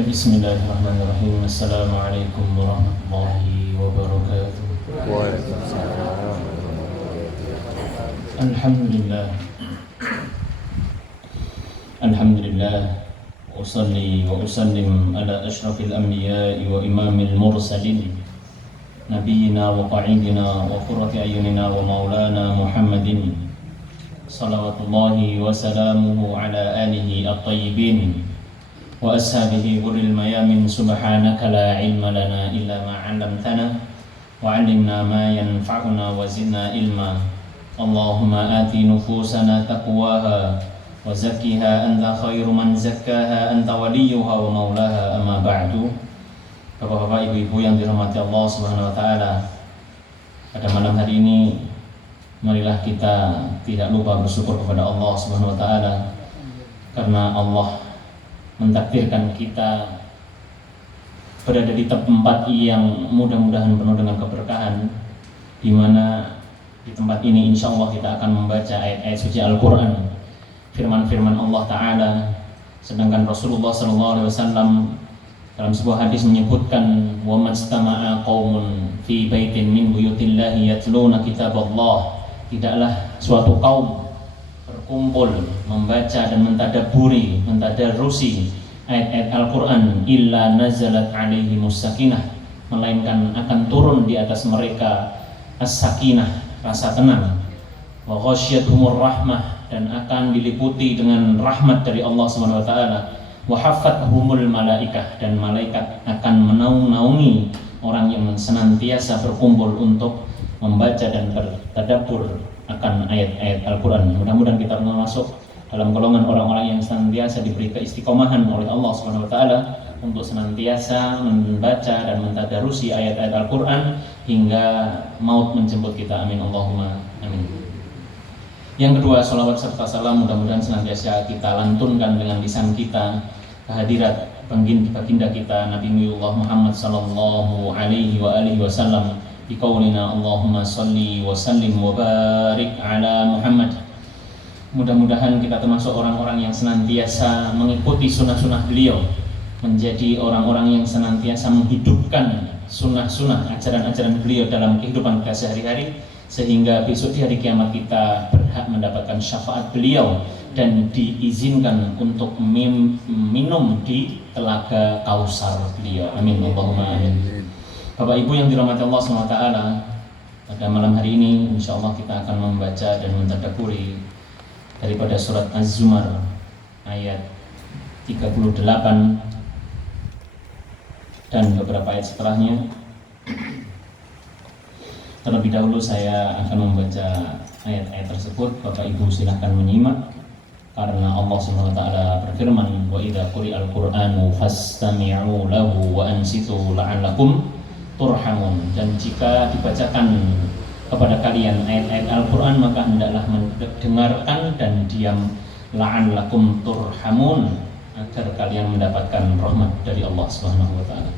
Bismillahirrahmanirrahim. Assalamualaikum warahmatullahi wabarakatuh. Waalaikumsalam. Alhamdulillah. Alhamdulillah. Usalli wa usallim ala ashrafil anbiya'i wa imamil mursalin Nabiyyina wa qa'idina wa qurrati ayunina wa maulana Muhammadin salawatullahi wa salamuhu ala alihi at-tayyibin wa ashabihi ghurril mayamin. Subhanaka la ilma lana illa ma 'allamtana wa 'allimna ma yanfa'una wa zidna ilma. Allahumma ati nufusana taqwaha wa zakkiha anta khairu man zakkaha anta waliyuha wa maulaha. Amma ba'du. Bapak-bapak, ibu-ibu yang dirahmati Allah Subhanahu wa taala, pada malam hari ini marilah kita tidak lupa bersyukur kepada Allah Subhanahu wa taala karena Allah mentakdirkan kita berada di tempat yang mudah-mudahan penuh dengan keberkahan, di mana di tempat ini insya Allah kita akan membaca ayat-ayat suci Al-Quran, firman-firman Allah Ta'ala. Sedangkan Rasulullah SAW dalam sebuah hadis menyebutkan, wa mastama'a qaumun fi baitin min buyutillahi yatluna kitaballah, tidaklah suatu kaum berkumpul membaca dan mentadarusi ayat-ayat Al-Quran illa nazalat alaihimus sakinah, melainkan akan turun di atas mereka as-sakinah, rasa tenang, wa ghasyiyatuhumur rahmah, dan akan diliputi dengan rahmat dari Allah Subhanahu wa taala, wa haffathumul malaikah, dan malaikat akan menaungi orang yang senantiasa berkumpul untuk membaca dan bertadabbur akan ayat-ayat Al-Quran. Mudah-mudahan kita masuk dalam golongan orang-orang yang senantiasa diberi keistiqomahan oleh Allah Subhanahu wa taala untuk senantiasa membaca dan mentadarusi ayat-ayat Al-Quran hingga maut menjemput kita. Amin Allahumma amin. Yang kedua, sholawat serta salam mudah-mudahan senantiasa kita lantunkan dengan lisan kita kehadirat baginda kita Nabi Muhammad sallallahu alaihi wa alihi wasallam. Biqaulina Allahumma sholli wa sallim wa barik ala Muhammad. Mudah-mudahan kita termasuk orang-orang yang senantiasa mengikuti sunnah-sunnah beliau, menjadi orang-orang yang senantiasa menghidupkan sunnah-sunnah, ajaran-ajaran beliau dalam kehidupan kita sehari-hari, sehingga besok di hari kiamat kita berhak mendapatkan syafaat beliau dan diizinkan untuk minum di telaga Kausar beliau. Amin Allahumma amin. Bapak Ibu yang dirahmati Allah SWT, pada malam hari ini insyaallah kita akan membaca dan mentadabburi daripada surat Az-Zumar ayat 38 dan beberapa ayat setelahnya. Terlebih dahulu saya akan membaca ayat-ayat tersebut. Bapak Ibu silahkan menyimak, karena Allah SWT berfirman, wa idza quri'al qur'anu fastami'u lahu wa ansitu la'allakum turhamun. Dan jika dibacakan kepada kalian ayat-ayat Al-Quran, maka hendaklah mendengarkan dan diam, la'allakum turhamun, agar kalian mendapatkan rahmat dari Allah Subhanahu wa taala.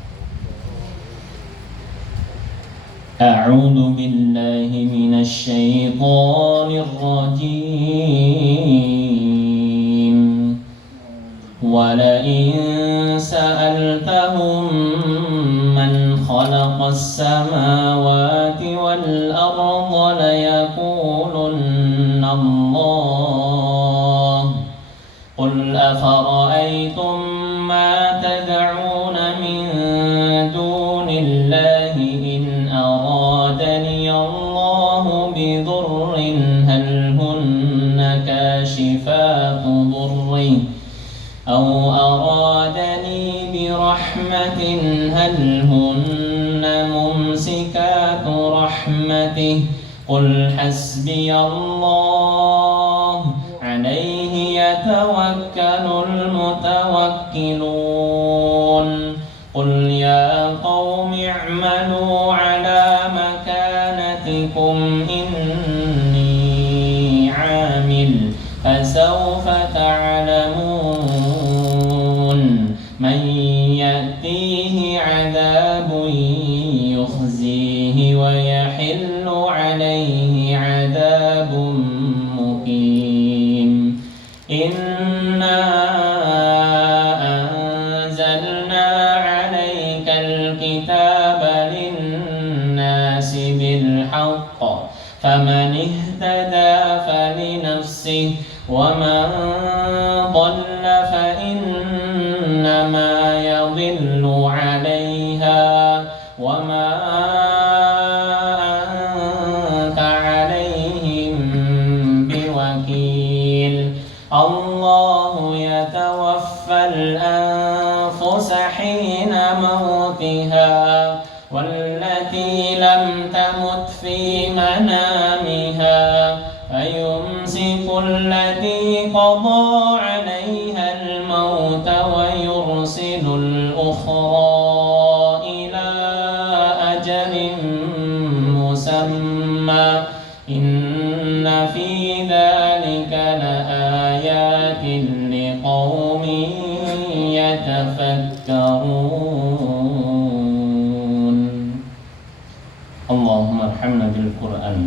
A'udzu billahi minasy syaithanir rajim. Wa la in sa'altahum man khalaqas samawati wal arda la yaqulunna Allah. Qul afara'aytum ma tad'una min dunillahi in aradani Allahu bidurrin hal hunna kashifatu durri aw aradani birahmatin hal hunna mumsikatu rahmatih. Qul hasbiyallah alayhi yatawakkalul mutawakkilun. Qul ya qaumi i'malu ala makanatikum inni 'amil fasawfa ta'lamun man ya'tihi 'adabun yukhzihi wa yahillu 'alayhi 'adabun muqim. Inna anzalna الكتاب للناس بالحق فمن اهتدى فلنفسه ومن ضل فإنما يضل عليها وما أنت عليهم بوكيل الله يتوفى الأنفس حين موتها والتي لم تمت في منامها فيمسك التي قضى عليها الموت ويرسل الأخرى إلى أجل مسمى إن في ذلك لآيات لقوم يتفكرون اللهم ارحمنا بالقرآن.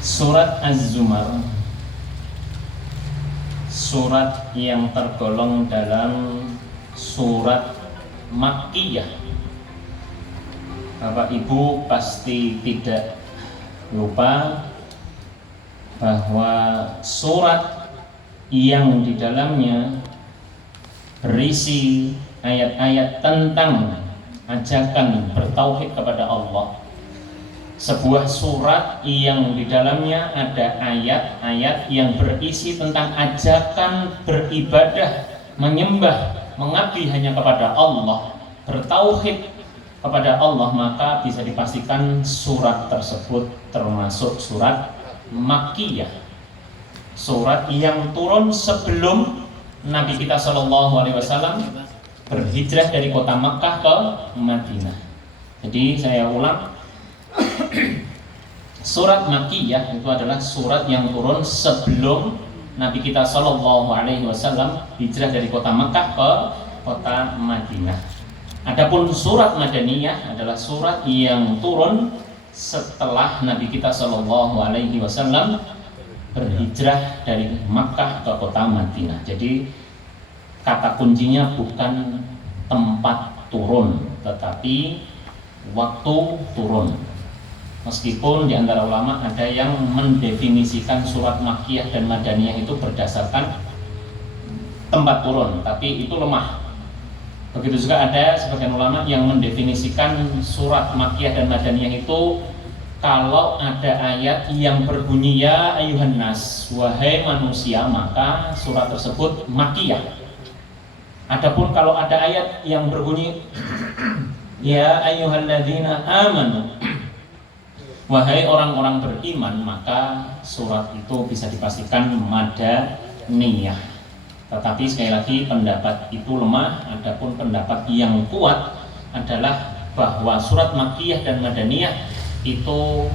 Surat Az-Zumar, surat yang tergolong dalam surat Makkiyah. Bapak Ibu pasti tidak lupa bahwa surat yang di dalamnya berisi ayat-ayat tentang ajakan bertauhid kepada Allah. Sebuah surat yang di dalamnya ada ayat-ayat yang berisi tentang ajakan beribadah, menyembah, mengabdi hanya kepada Allah, bertauhid kepada Allah, maka bisa dipastikan surat tersebut termasuk surat Makkiyah. Surat yang turun sebelum Nabi kita SAW berhijrah dari kota Makkah ke Madinah. Jadi saya ulang, surat Makkiyah itu adalah surat yang turun sebelum Nabi kita SAW hijrah dari kota Makkah ke kota Madinah. Adapun surat Madaniyah adalah surat yang turun setelah Nabi kita SAW berhijrah dari Makkah ke kota Madinah. Jadi kata kuncinya bukan tempat turun, tetapi waktu turun. Meskipun di antara ulama ada yang mendefinisikan surat Makkiyah dan Madaniyah itu berdasarkan tempat turun, tapi itu lemah. Begitu juga ada sebagian ulama yang mendefinisikan surat Makkiyah dan Madaniyah itu kalau ada ayat yang berbunyi ya ayuhan nas, wahai manusia, maka surat tersebut Makkiyah. Adapun kalau ada ayat yang berbunyi ya ayyuhalladzina amanu, wahai orang-orang beriman, maka surat itu bisa dipastikan Madaniyah. Tetapi sekali lagi pendapat itu lemah. Adapun pendapat yang kuat adalah bahwa surat Makkiyah dan Madaniyah itu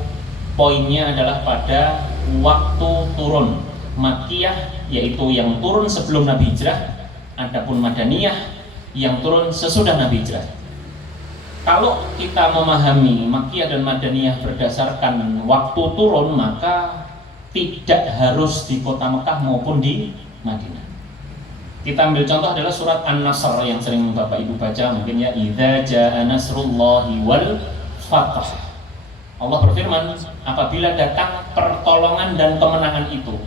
poinnya adalah pada waktu turun. Makkiyah yaitu yang turun sebelum Nabi hijrah, adapun Madaniyah yang turun sesudah Nabi hijrah. Kalau kita memahami Makkiyah dan Madaniyah berdasarkan waktu turun, maka tidak harus di kota Mekah maupun di Madinah. Kita ambil contoh adalah surat An-Nasr yang sering Bapak Ibu baca mungkin ya, idza jaa nasrullahi wal fath. Allah berfirman, apabila datang pertolongan dan kemenangan itu.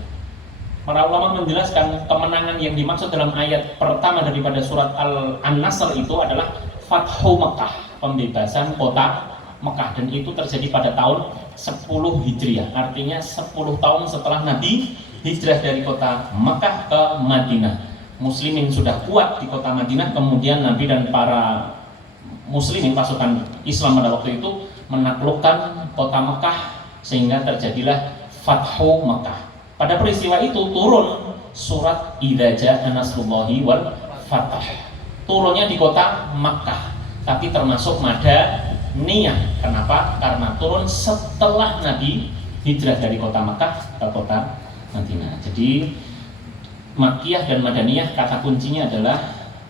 Para ulama menjelaskan kemenangan yang dimaksud dalam ayat pertama daripada surat An-Nasr itu adalah Fathu Mekah, pembebasan kota Mekah, dan itu terjadi pada tahun 10 Hijriah, artinya 10 tahun setelah Nabi hijrah dari kota Mekah ke Madinah. Muslimin sudah kuat di kota Madinah, kemudian Nabi dan para muslimin pasukan Islam pada waktu itu menaklukkan kota Mekah sehingga terjadilah Fathu Mekah. Pada peristiwa itu turun surat Idza jaa nasrullahi wal fath. Turunnya di kota Makkah, tapi termasuk Madaniyah. Kenapa? Karena turun setelah Nabi hijrah dari kota Makkah ke kota Madinah. Jadi Makkiyah dan Madaniyah kata kuncinya adalah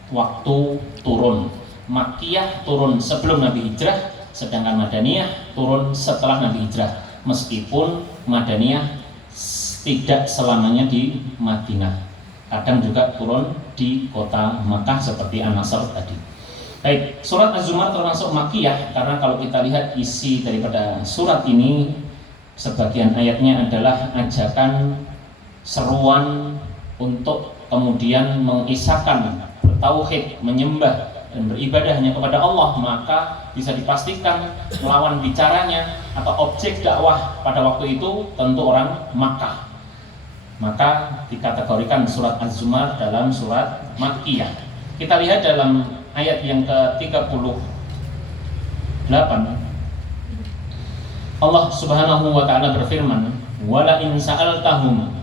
waktu turun. Makkiyah turun sebelum Nabi hijrah, sedangkan Madaniyah turun setelah Nabi hijrah. Meskipun Madaniyah tidak selamanya di Madinah, kadang juga turun di kota Makkah seperti An-Nasr tadi. Baik, surat Az-Zumar termasuk Makkiyah karena kalau kita lihat isi daripada surat ini, sebagian ayatnya adalah ajakan, seruan untuk kemudian mengisahkan, bertauhid, menyembah dan beribadah hanya kepada Allah. Maka bisa dipastikan lawan bicaranya atau objek dakwah pada waktu itu tentu orang Makkah. Maka dikategorikan surat Az-Zumar dalam surat Makkiyah. Kita lihat dalam ayat yang ke-38, Allah Subhanahu wa taala berfirman, "Wala in sa'altahum,"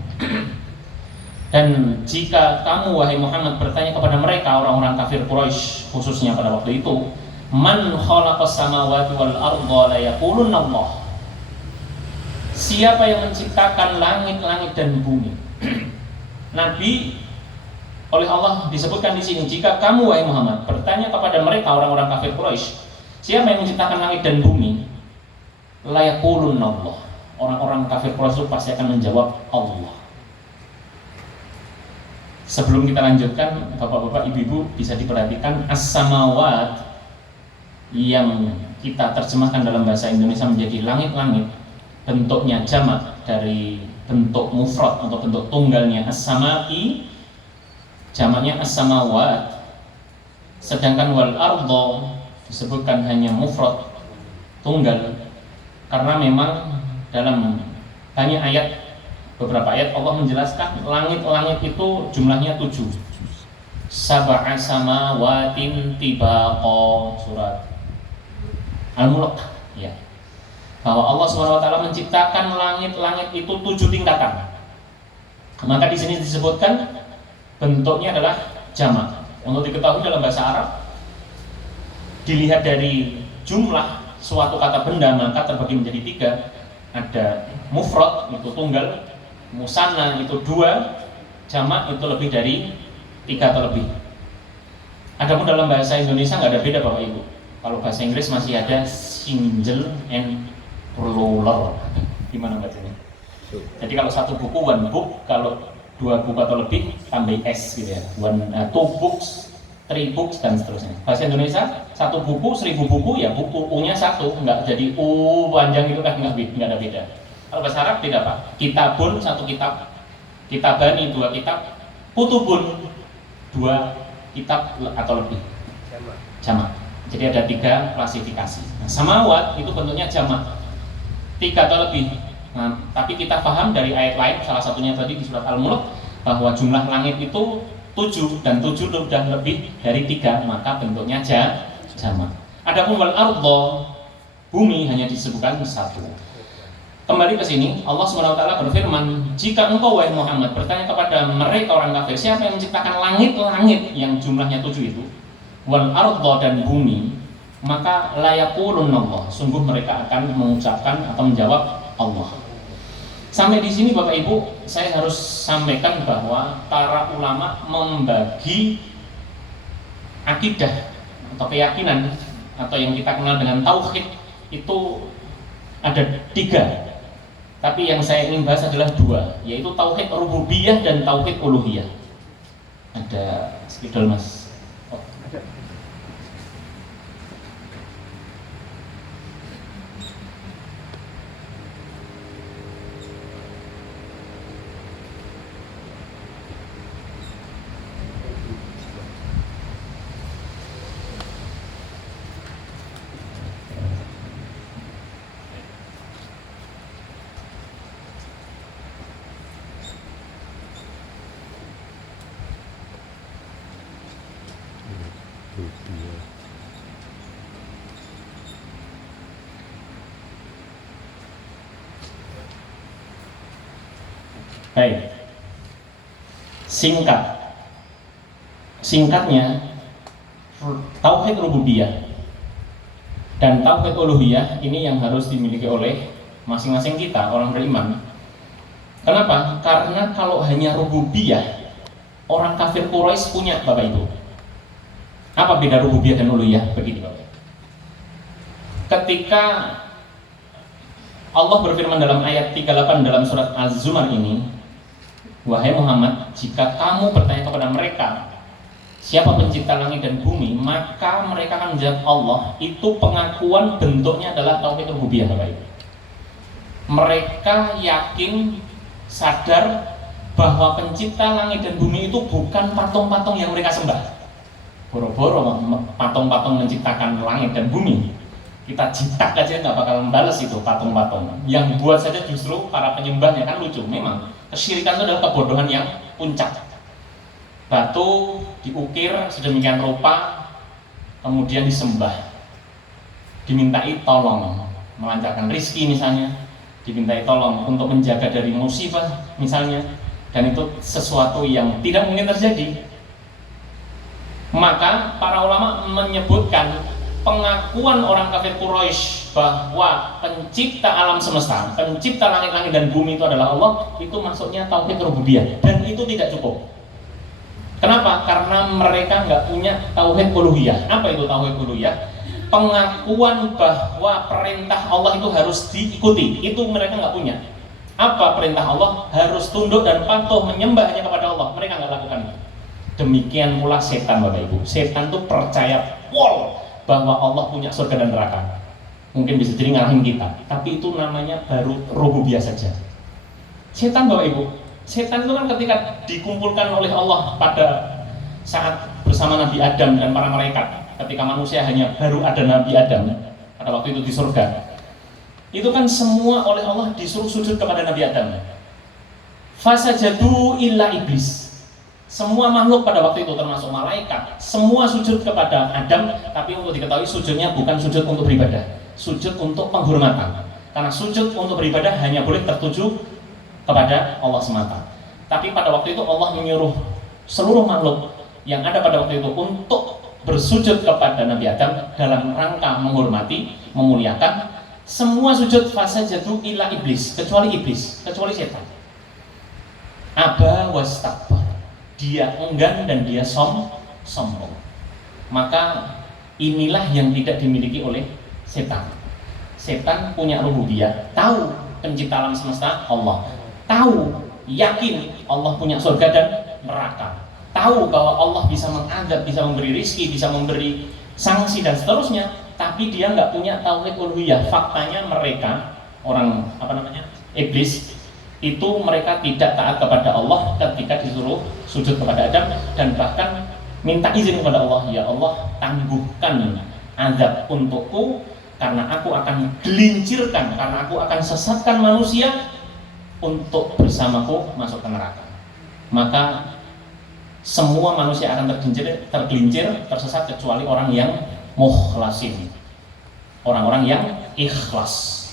dan jika kamu wahai Muhammad bertanya kepada mereka, orang-orang kafir Quraisy khususnya pada waktu itu, "Man khalaqas samawati wal arda la yaqulunna Allah." Siapa yang menciptakan langit-langit dan bumi? Nabi oleh Allah disebutkan di sini, jika kamu wahai Muhammad bertanya kepada mereka orang-orang kafir Quraisy, siapa yang menciptakan langit dan bumi? La yaqulunna Allah. Orang-orang kafir Quraisy itu pasti akan menjawab Allah. Sebelum kita lanjutkan, Bapak-bapak, Ibu-ibu bisa diperhatikan as-samawat yang kita terjemahkan dalam bahasa Indonesia menjadi langit-langit, bentuknya jamak dari bentuk mufrad atau bentuk tunggalnya as-samai, jamaknya as-samawat. Sedangkan wal ardo disebutkan hanya mufrad, tunggal, karena memang dalam banyak ayat, beberapa ayat Allah menjelaskan langit-langit itu jumlahnya 7. Sab'a samawatin tibaqa, surat Al-Mulk, ya. Bahwa Allah SWT menciptakan langit-langit itu 7 tingkatan. Maka di sini disebutkan bentuknya adalah jamak. Untuk diketahui dalam bahasa Arab, dilihat dari jumlah suatu kata benda maka terbagi menjadi 3. Ada mufrad itu tunggal, musanna itu 2, jamak itu lebih dari 3 atau lebih. Adapun dalam bahasa Indonesia nggak ada beda Bapak Ibu. Kalau bahasa Inggris masih ada single and plural. Gimana bacanya? Jadi kalau satu buku one book, kalau 2 buku atau lebih tambah s gitu ya. Two books, 3 books dan seterusnya. Bahasa Indonesia 1 buku, 1000 buku ya buku U-nya 1, nggak jadi U panjang itu kan nggak ada beda. Kalau bahasa Arab tidak Pak. Kitabun 1 kitab, kitabani 2 kitab, kutubun 2 kitab atau lebih. Jamak. Jadi ada 3 klasifikasi. Nah, samawat itu bentuknya jamak, 3 atau lebih. Nah, tapi kita paham dari ayat lain, salah satunya tadi di surat Al-Mulk, bahwa jumlah langit itu 7 dan 7 sudah lebih dari 3, maka bentuknya jamak. Adapun wal ardo, bumi, hanya disebutkan 1. Kembali ke sini, Allah SWT berfirman, jika engkau wahai Muhammad bertanya kepada mereka orang kafir, siapa yang menciptakan langit-langit yang jumlahnya 7 itu, wal ardo dan bumi, maka la yaqulunna Allah, sungguh mereka akan mengucapkan atau menjawab Allah. Sampai di sini Bapak Ibu, saya harus sampaikan bahwa para ulama membagi akidah atau keyakinan atau yang kita kenal dengan tauhid itu ada 3. Tapi yang saya ingin bahas adalah 2, yaitu tauhid rububiyah dan tauhid uluhiyah. Ada spidol Mas. Baik, singkatnya tauhid rububiyah dan tauhid uluhiyah ini yang harus dimiliki oleh masing-masing kita orang beriman. Kenapa? Karena kalau hanya rububiyah, orang kafir Quraisy punya Bapak Ibu. Apa beda rububiyah dan uluhiyah? Begini Bapak. Ketika Allah berfirman dalam ayat 38 dalam surat Az-Zumar ini, wahai Muhammad, jika kamu bertanya kepada mereka siapa pencipta langit dan bumi, maka maka mereka akan menjawab Allah. Itu pengakuan bentuknya adalah tauhid rububiyah, Bapak Ibu. Mereka yakin, sadar bahwa pencipta langit dan bumi itu bukan patung-patung yang mereka sembah. Boro-boro patung-patung menciptakan langit dan bumi, kita jitak aja nggak bakal membalas itu patung-patung. Yang buat saja justru para penyembahnya. Kan lucu, memang kesyirikan itu adalah kebodohan yang puncak. Batu diukir sedemikian rupa, kemudian disembah, dimintai tolong melancarkan rizki misalnya, dimintai tolong untuk menjaga dari musibah misalnya, dan itu sesuatu yang tidak mungkin terjadi. Maka para ulama menyebutkan pengakuan orang kafir Quraisy bahwa pencipta alam semesta, pencipta langit-langit dan bumi itu adalah Allah, itu maksudnya tauhid rububiyah, dan itu tidak cukup. Kenapa? Karena mereka nggak punya tauhid uluhiyah. Apa itu tauhid uluhiyah? Pengakuan bahwa perintah Allah itu harus diikuti, itu mereka nggak punya. Apa perintah Allah? Harus tunduk dan patuh menyembah hanya kepada Allah. Mereka nggak lakukan itu. Demikian pula setan, Bapak Ibu. Setan itu percaya bahwa Allah punya surga dan neraka. Mungkin bisa jadi ngalahin kita, tapi itu namanya baru rububiyah saja. Setan, Bapak Ibu, setan itu kan ketika dikumpulkan oleh Allah pada saat bersama Nabi Adam dan para malaikat, ketika manusia hanya baru ada Nabi Adam pada waktu itu di surga, itu kan semua oleh Allah disuruh sujud kepada Nabi Adam. Fasajadu illa iblis. Semua makhluk pada waktu itu termasuk malaikat, semua sujud kepada Adam, tapi untuk diketahui sujudnya bukan sujud untuk beribadah, sujud untuk penghormatan. Karena sujud untuk beribadah hanya boleh tertuju kepada Allah semata. Tapi pada waktu itu Allah menyuruh seluruh makhluk yang ada pada waktu itu untuk bersujud kepada Nabi Adam dalam rangka menghormati, memuliakan. Semua sujud fasajadu illa iblis, kecuali setan. Aba wastakbar. Dia enggan dan dia sombong. Maka inilah yang tidak dimiliki oleh setan. Setan punya rububiyah, tahu pencipta alam semesta Allah, tahu, yakin Allah punya surga dan neraka, tahu bahwa Allah bisa mengadab, bisa memberi rizki, bisa memberi sanksi dan seterusnya, tapi dia nggak punya tauhid uluhiyah. Faktanya mereka orang iblis itu mereka tidak taat kepada Allah ketika disuruh sujud kepada Adam, dan bahkan minta izin kepada Allah, ya Allah tangguhkan azab untukku karena aku akan gelincirkan, karena aku akan sesatkan manusia untuk bersamaku masuk ke neraka. Maka semua manusia akan tergelincir, tersesat kecuali orang yang mukhlasin, orang-orang yang ikhlas.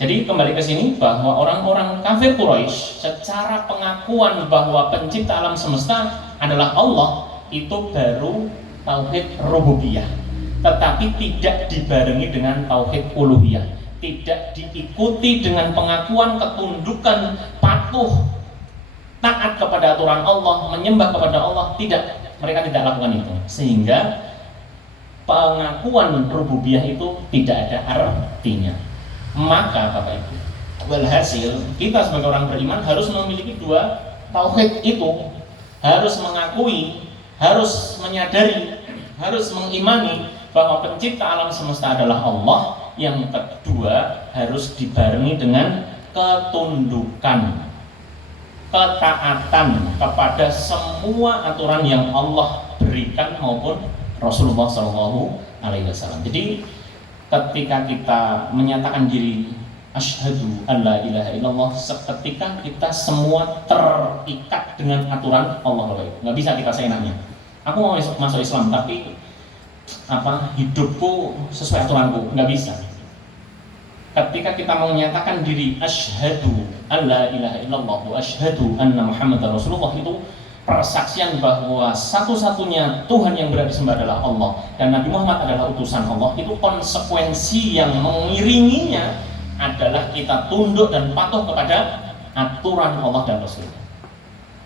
Jadi kembali ke sini bahwa orang-orang kafir Quraisy secara pengakuan bahwa pencipta alam semesta adalah Allah itu baru tauhid rububiyah, tetapi tidak dibarengi dengan tauhid uluhiyah, tidak diikuti dengan pengakuan ketundukan, patuh, taat kepada aturan Allah, menyembah kepada Allah. Tidak, mereka tidak lakukan itu, sehingga pengakuan rububiyah itu tidak ada artinya. Maka Bapak Ibu, walhasil kita sebagai orang beriman harus memiliki dua tauhid itu, harus mengakui, harus menyadari, harus mengimani bahwa pencipta alam semesta adalah Allah. Yang kedua harus dibarengi dengan ketundukan, ketaatan kepada semua aturan yang Allah berikan maupun Rasulullah SAW. Jadi ketika kita menyatakan diri asyhadu an la ilaha illallah, seketika kita semua terikat dengan aturan Allah. Nggak bisa kita seenaknya. Aku mau masuk Islam tapi hidupku sesuai aturanku, nggak bisa. Ketika kita menyatakan diri asyhadu an la ilaha illallah wa asyhadu anna Muhammadar Rasulullah, itu persaksian bahwa satu-satunya Tuhan yang berhak disembah adalah Allah dan Nabi Muhammad adalah utusan Allah. Itu konsekuensi yang mengiringinya adalah kita tunduk dan patuh kepada aturan Allah dan Rasul.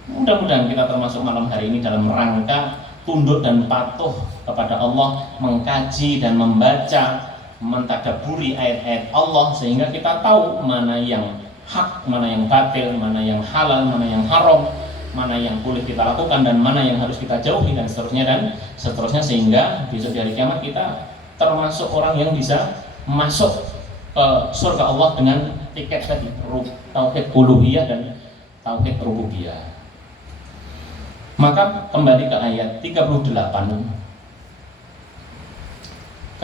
Mudah-mudahan kita termasuk malam hari ini dalam rangka tunduk dan patuh kepada Allah, mengkaji dan membaca, mentadaburi ayat-ayat Allah, sehingga kita tahu mana yang hak, mana yang batil, mana yang halal, mana yang haram, mana yang boleh kita lakukan dan mana yang harus kita jauhi dan seterusnya sehingga besok di hari kiamat kita termasuk orang yang bisa masuk ke surga Allah dengan tiket tadi, tauhid uluhiyah dan tauhid rububiyah. Maka kembali ke ayat 38,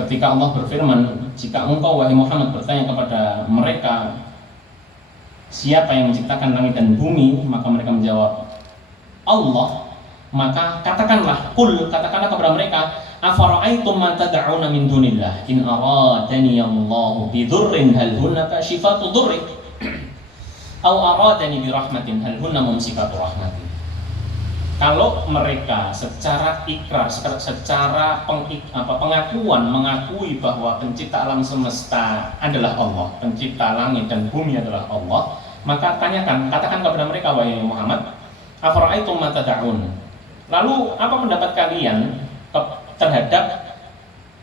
ketika Allah berfirman, jika engkau wahai Muhammad bertanya kepada mereka siapa yang menciptakan langit dan bumi, maka mereka menjawab Allah, maka katakanlah kepada mereka, afara'aitum ma tad'una min dunillah in aradani Allahu bidurrin hal hunna kashifatu durri aw aradani birahmatin hal hunna mumsikatu rahmati. Kalau mereka secara ikrar, secara pengakuan mengakui bahwa pencipta alam semesta adalah Allah, pencipta langit dan bumi adalah Allah, maka katakan kepada mereka wahai Muhammad, afara'aitum ma tad'un. Lalu apa pendapat kalian terhadap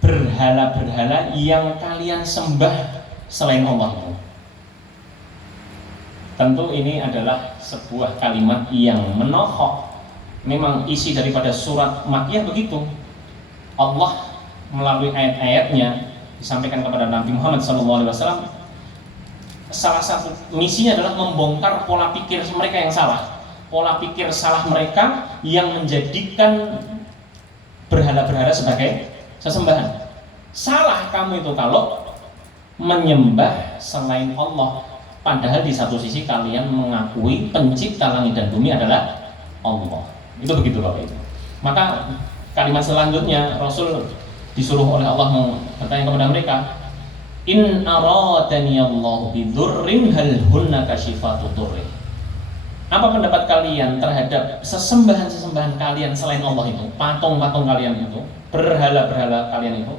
berhala-berhala yang kalian sembah selain Allah? Tentu ini adalah sebuah kalimat yang menohok. Memang isi daripada surat Makkiyah begitu. Allah melalui ayat-ayatnya disampaikan kepada Nabi Muhammad SAW. Salah satu misinya adalah membongkar pola pikir mereka yang salah. Pola pikir salah mereka yang menjadikan berhala-berhala sebagai sesembahan. Salah kamu itu kalau menyembah selain Allah. Padahal di satu sisi kalian mengakui pencipta langit dan bumi adalah Allah. Itu begitu Bapak Ibu. Maka kalimat selanjutnya Rasul disuruh oleh Allah bertanya kepada mereka, in aradani Allah bidurrin hal hunna kashifatu durri. Apa pendapat kalian terhadap sesembahan-sesembahan kalian selain Allah itu, patung-patung kalian itu, berhala-berhala kalian itu?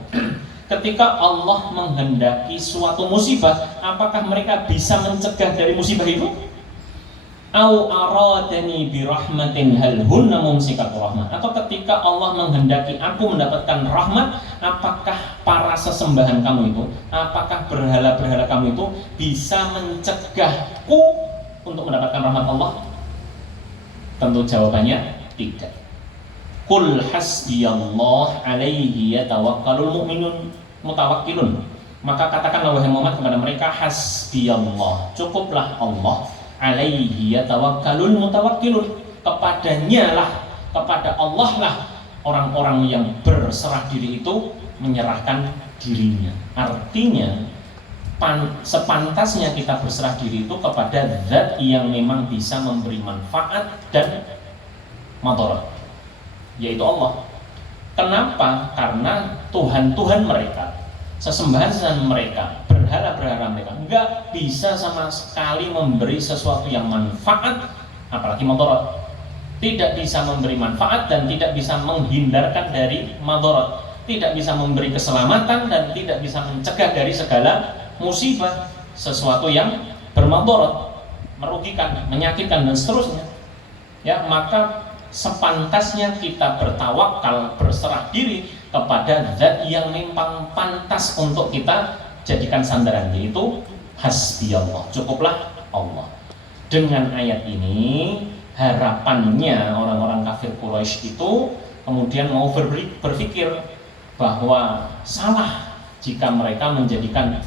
Ketika Allah menghendaki suatu musibah, apakah mereka bisa mencegah dari musibah itu? Au aradani birahmatin hal hunna mumsikatu rahmat. Atau ketika Allah menghendaki aku mendapatkan rahmat, apakah para sesembahan kamu itu, apakah berhala-berhala kamu itu bisa mencegahku untuk mendapatkan rahmat Allah? Tentu jawabannya tidak. Qul hasbiyallah alaihi yatawakkalul mu'minun mutawakkilun. Maka katakanlah wahai Muhammad kepada mereka, hasbiyallah, cukuplah Allah, alaihi yatawakkalul mutawakkilun, kepadanya lah, kepada Allah lah orang-orang yang berserah diri itu menyerahkan dirinya. Artinya sepantasnya kita berserah diri itu kepada zat yang memang bisa memberi manfaat dan madarat, yaitu Allah. Kenapa? Karena Tuhan-Tuhan mereka, sesembahan-sesembahan mereka, berhala-berhala mereka enggak bisa sama sekali memberi sesuatu yang manfaat, apalagi madarat. Tidak bisa memberi manfaat dan tidak bisa menghindarkan dari madarat, tidak bisa memberi keselamatan dan tidak bisa mencegah dari segala musibah, sesuatu yang bermadarat, merugikan, menyakitkan dan seterusnya. Ya, maka sepantasnya kita bertawakal, berserah diri kepada zat yang memang pantas untuk kita jadikan sandaran, yaitu hasbiyallah, cukuplah Allah. Dengan ayat ini harapannya orang-orang kafir Quraisy itu kemudian mau berpikir bahwa salah jika mereka menjadikan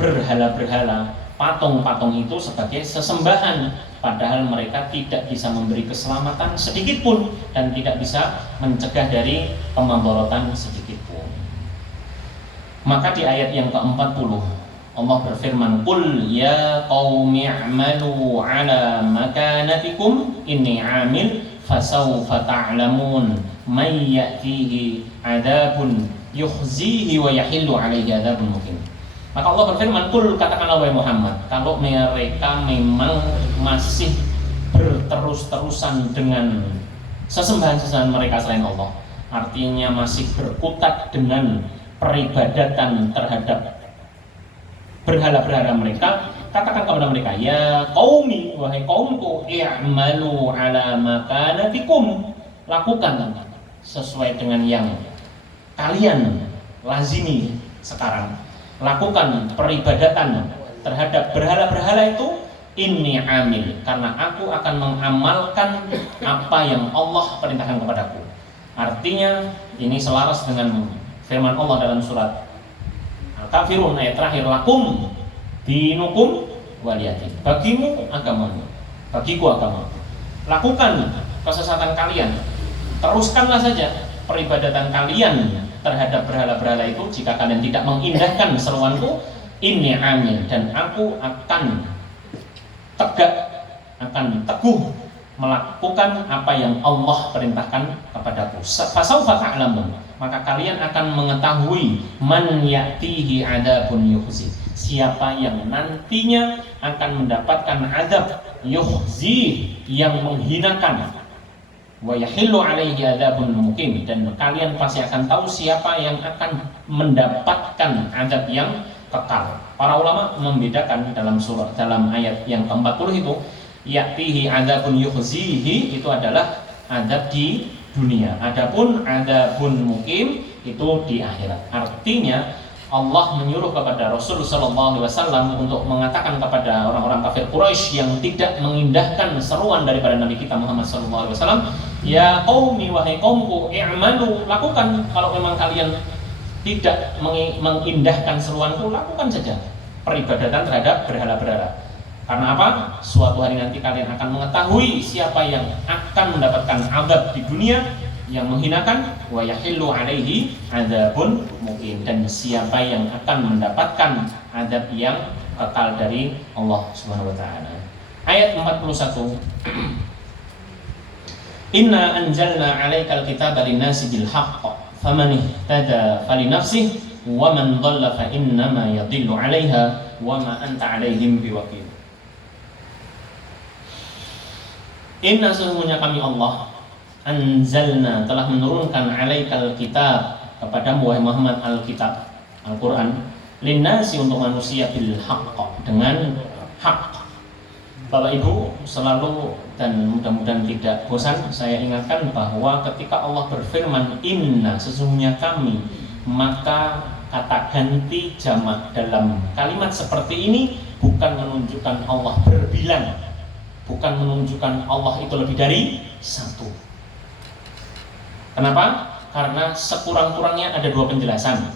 berhala-berhala, patung-patung itu sebagai sesembahan, padahal mereka tidak bisa memberi keselamatan sedikit pun dan tidak bisa mencegah dari kemandaratan sedikit pun. Maka di ayat yang ke-40 Allah berfirman, qul ya qaumi i'malu ala makanatikum inni 'amil fasawfa ta'lamun may ya'tihi 'adzabun yukhzihi wa yahillu 'alaihi 'adzabun muqim. Maka Allah berfirman, qul, katakanlah wahai Muhammad, kalau mereka memang masih berterus-terusan dengan sesembahan-sesembahan mereka selain Allah, artinya masih berkutat dengan peribadatan terhadap berhala-berhala mereka, katakan kepada mereka, ya qaumi, wahai kaumku, i'malu ala makanatikum, lakukan sesuai dengan yang kalian lazimi sekarang. Lakukan peribadatan terhadap berhala-berhala itu inni amil, karena aku akan mengamalkan apa yang Allah perintahkan kepadaku. Artinya ini selaras dengan firman Allah dalam surat Al-Kafirun ayat terakhir, lakum dinukum waliyadin, bagimu agamamu, bagiku agama. Lakukan kesesatan kalian, teruskanlah saja peribadatan kalian terhadap berhala-berhala itu. Jika kalian tidak mengindahkan seruanku, inni amil, dan aku akan tegak, akan teguh melakukan apa yang Allah perintahkan kepadaku. Fasaufa ta'lamun, maka kalian akan mengetahui man ya'tihi adzabun yukhzi, siapa yang nantinya akan mendapatkan azab yukhzi, yang menghinakan, wa yahillu alaihi adzabun muqim, dan kalian pasti akan tahu siapa yang akan mendapatkan azab yang kekal. Para ulama membedakan dalam ayat yang ke-40 itu, ya'tihi adzabun yukhzihi itu adalah azab di dunia, adapun adzabun muqim itu di akhirat. Artinya Allah menyuruh kepada Rasul sallallahu alaihi wasallam untuk mengatakan kepada orang-orang kafir Quraisy yang tidak mengindahkan seruan daripada Nabi kita Muhammad sallallahu alaihi wasallam, ya qaumi, wahai kaumku, i'malu, lakukan, kalau memang kalian tidak mengindahkan seruanku, lakukan saja peribadatan terhadap berhala-berhala. Karena apa? Suatu hari nanti kalian akan mengetahui siapa yang akan mendapatkan azab di dunia yang menghinakan, wa yahillu alaihi adzabun muqim, dan siapa yang akan mendapatkan azab yang kekal dari Allah Subhanahu wa taala. Ayat 41. Inna anzalna 'alaikal kitaba lin-nasi bil haqq faman ihtada falinafsihi wa man dhalla fa innama yadhillu 'alaiha wa ma anta 'alaihim biwakil. Inna, sesungguhnya kami Allah, anzalna, telah menurunkan 'alaikal kitab, kepadamu wahai Muhammad, al-kitab, Al-Quran, linnasi, untuk manusia, bil haqq, dengan hak. Bapak Ibu selalu, dan mudah-mudahan tidak bosan, saya ingatkan bahwa ketika Allah berfirman inna, sesungguhnya kami, maka kata ganti jamak dalam kalimat seperti ini bukan menunjukkan Allah berbilang, bukan menunjukkan Allah itu lebih dari satu. Kenapa? Karena sekurang-kurangnya ada dua penjelasan.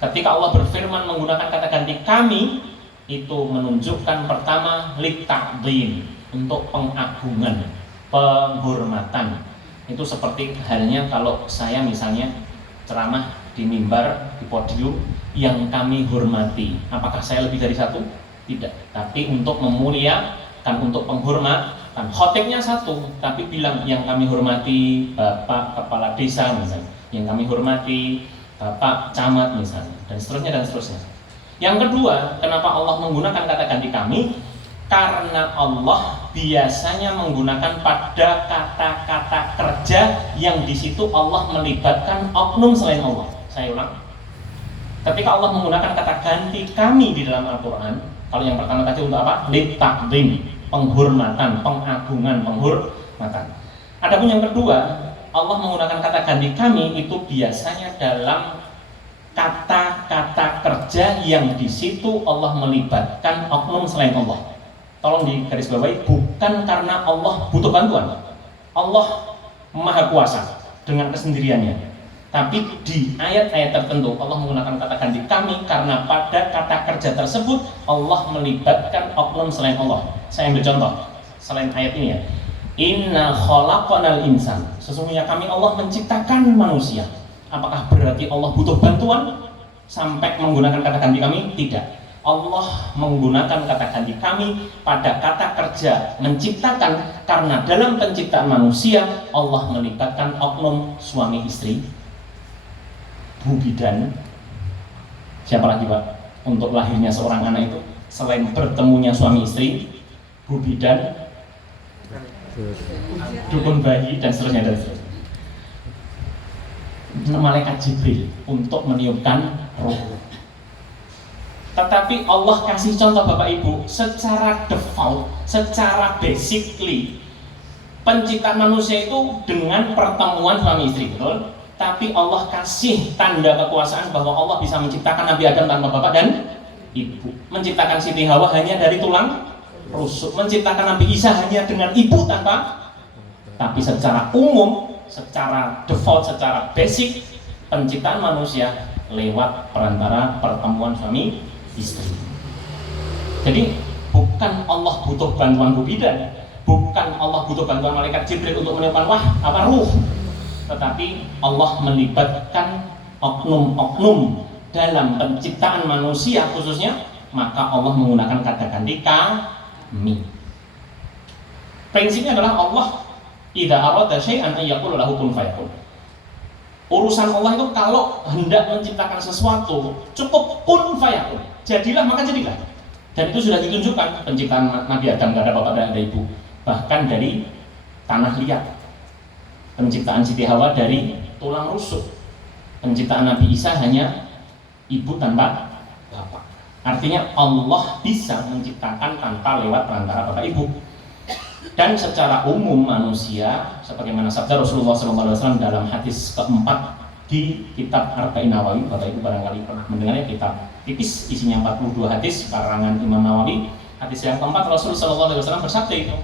Ketika Allah berfirman menggunakan kata ganti kami, itu menunjukkan pertama litta'dhim, untuk pengagungan, penghormatan. Itu seperti halnya kalau saya misalnya ceramah di mimbar, di podium, yang kami hormati. Apakah saya lebih dari satu? Tidak. Tapi untuk memuliakan, untuk penghormatan, khotibnya satu, tapi bilang yang kami hormati Bapak Kepala Desa misalnya, yang kami hormati Bapak Camat misalnya, dan seterusnya dan seterusnya. Yang kedua, kenapa Allah menggunakan kata ganti kami? Karena Allah biasanya menggunakan pada kata-kata kerja yang di situ Allah melibatkan oknum selain Allah. Saya ulang. Ketika Allah menggunakan kata ganti kami di dalam Al-Quran, kalau yang pertama tadi untuk apa? Litta'dhim, penghormatan, pengagungan, penghormatan. Adapun yang kedua, Allah menggunakan kata ganti kami itu biasanya dalam kata-kata kerja yang di situ Allah melibatkan oknum selain Allah. Tolong digarisbawahi, bukan karena Allah butuh bantuan. Allah Maha Kuasa dengan kesendiriannya. Tapi di ayat-ayat tertentu Allah menggunakan kata ganti kami karena pada kata kerja tersebut Allah melibatkan oknum selain Allah. Saya ambil contoh selain ayat ini ya. Inna khalaqanal insan, sesungguhnya kami Allah menciptakan manusia. Apakah berarti Allah butuh bantuan sampai menggunakan kata ganti kami? Tidak. Allah menggunakan kata ganti kami pada kata kerja menciptakan, karena dalam penciptaan manusia Allah melibatkan oknum suami istri, bu bidan. Siapa lagi Pak untuk lahirnya seorang anak itu selain bertemunya suami istri, bu bidan, dukun bayi, dan seterusnya dan seterusnya. Malaikat Jibril untuk meniupkan roh. Tetapi Allah kasih contoh Bapak Ibu, secara default, secara basically penciptaan manusia itu dengan pertemuan suami istri, betul? Tapi Allah kasih tanda kekuasaan bahwa Allah bisa menciptakan Nabi Adam tanpa bapak dan ibu, menciptakan Siti Hawa hanya dari tulang rusuk. Menciptakan Nabi Isa hanya dengan ibu tanpa, tapi secara umum, secara default, secara basic, penciptaan manusia lewat perantara pertemuan suami istri. Jadi bukan Allah butuh bantuan bidan, bukan Allah butuh bantuan malaikat Jibril untuk meniupkan ruh, tetapi Allah melibatkan oknum-oknum dalam penciptaan manusia khususnya, maka Allah menggunakan kata ganti kami. Prinsipnya adalah Allah idza arada syai'an ay yaqulu lahu kun fayakun. Urusan Allah itu kalau hendak menciptakan sesuatu cukup kun fayakun, jadilah maka jadilah. Dan itu sudah ditunjukkan penciptaan Nabi Adam, gak ada bapak dan ada ibu, bahkan dari tanah liat. Penciptaan Siti Hawa dari tulang rusuk. Penciptaan Nabi Isa hanya ibu tanpa bapak. Artinya Allah bisa menciptakan tanpa lewat perantara bapak ibu. Dan secara umum manusia, sebagaimana sabda Rasulullah SAW dalam hadis keempat di kitab Arba'in Nawawi, Bapak Ibu barangkali pernah mendengarnya, kitab tipis isinya 42 hadis karangan Imam Nawawi. Hadis yang keempat Rasulullah SAW bersabda itu,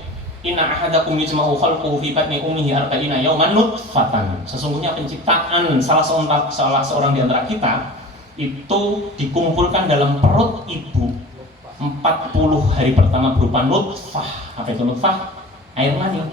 inna ahadakum yujma'u khalquhu fi batni ummihi arba'ina yawman nutfatan. Sesungguhnya penciptaan salah seorang di antara kita itu dikumpulkan dalam perut ibu 40 hari pertama berupa nutfah. Apa itu nutfah? Air mani.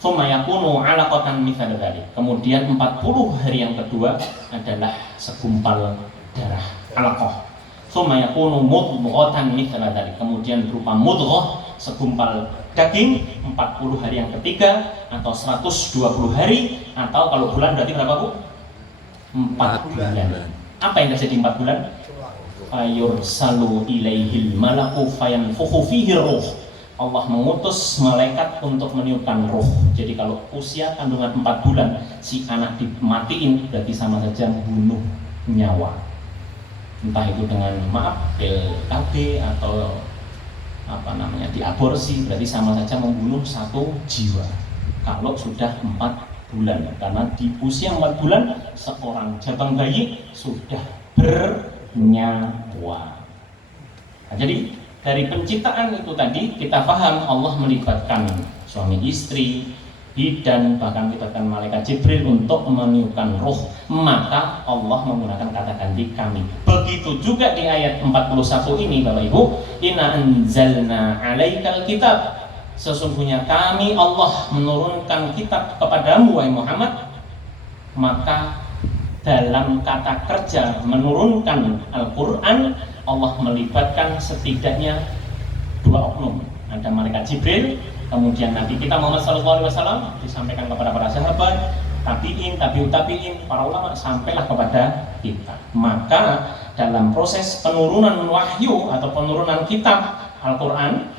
Tsumma yakunu 'alaqatan mithla dzalik. Kemudian 40 hari yang kedua adalah segumpal darah, 'alaqah. Tsumma yakunu mudghatan mithla dzalik. Kemudian berupa mudghah, segumpal daging. 40 hari yang ketiga atau 120 hari, atau kalau bulan berarti berapa, Bu? 4 bulan. Apa yang terjadi 4 bulan? Fayursalu ilaihil malaku fayanfukhu fihi ruh. Allah mengutus malaikat untuk meniupkan ruh. Jadi kalau usia kandungan 4 bulan si anak dimatiin, berarti sama saja bunuh nyawa. Entah itu dengan pil KB atau diaborsi, berarti sama saja membunuh satu jiwa. Kalau sudah 4 bulan, karena di usia 4 bulan seorang jabang bayi sudah bernyawa. Nah, jadi dari penciptaan itu tadi kita paham Allah melibatkan suami istri, bidan, bahkan melibatkan malaikat Jibril untuk meniupkan ruh. Maka Allah menggunakan kata ganti kami. Begitu juga di ayat 41 ini Bapak Ibu, inna anzalna 'alaikal kitab. Sesungguhnya kami Allah menurunkan kitab kepadamu wahai Muhammad. Maka dalam kata kerja menurunkan Al-Quran, Allah melibatkan setidaknya 2 oknum. Ada malaikat Jibril, kemudian Nabi kita Muhammad SAW disampaikan kepada para sahabat, tabi'in, tabi'ut tabi'in, para ulama, sampailah kepada kita. Maka dalam proses penurunan wahyu atau penurunan kitab Al-Quran,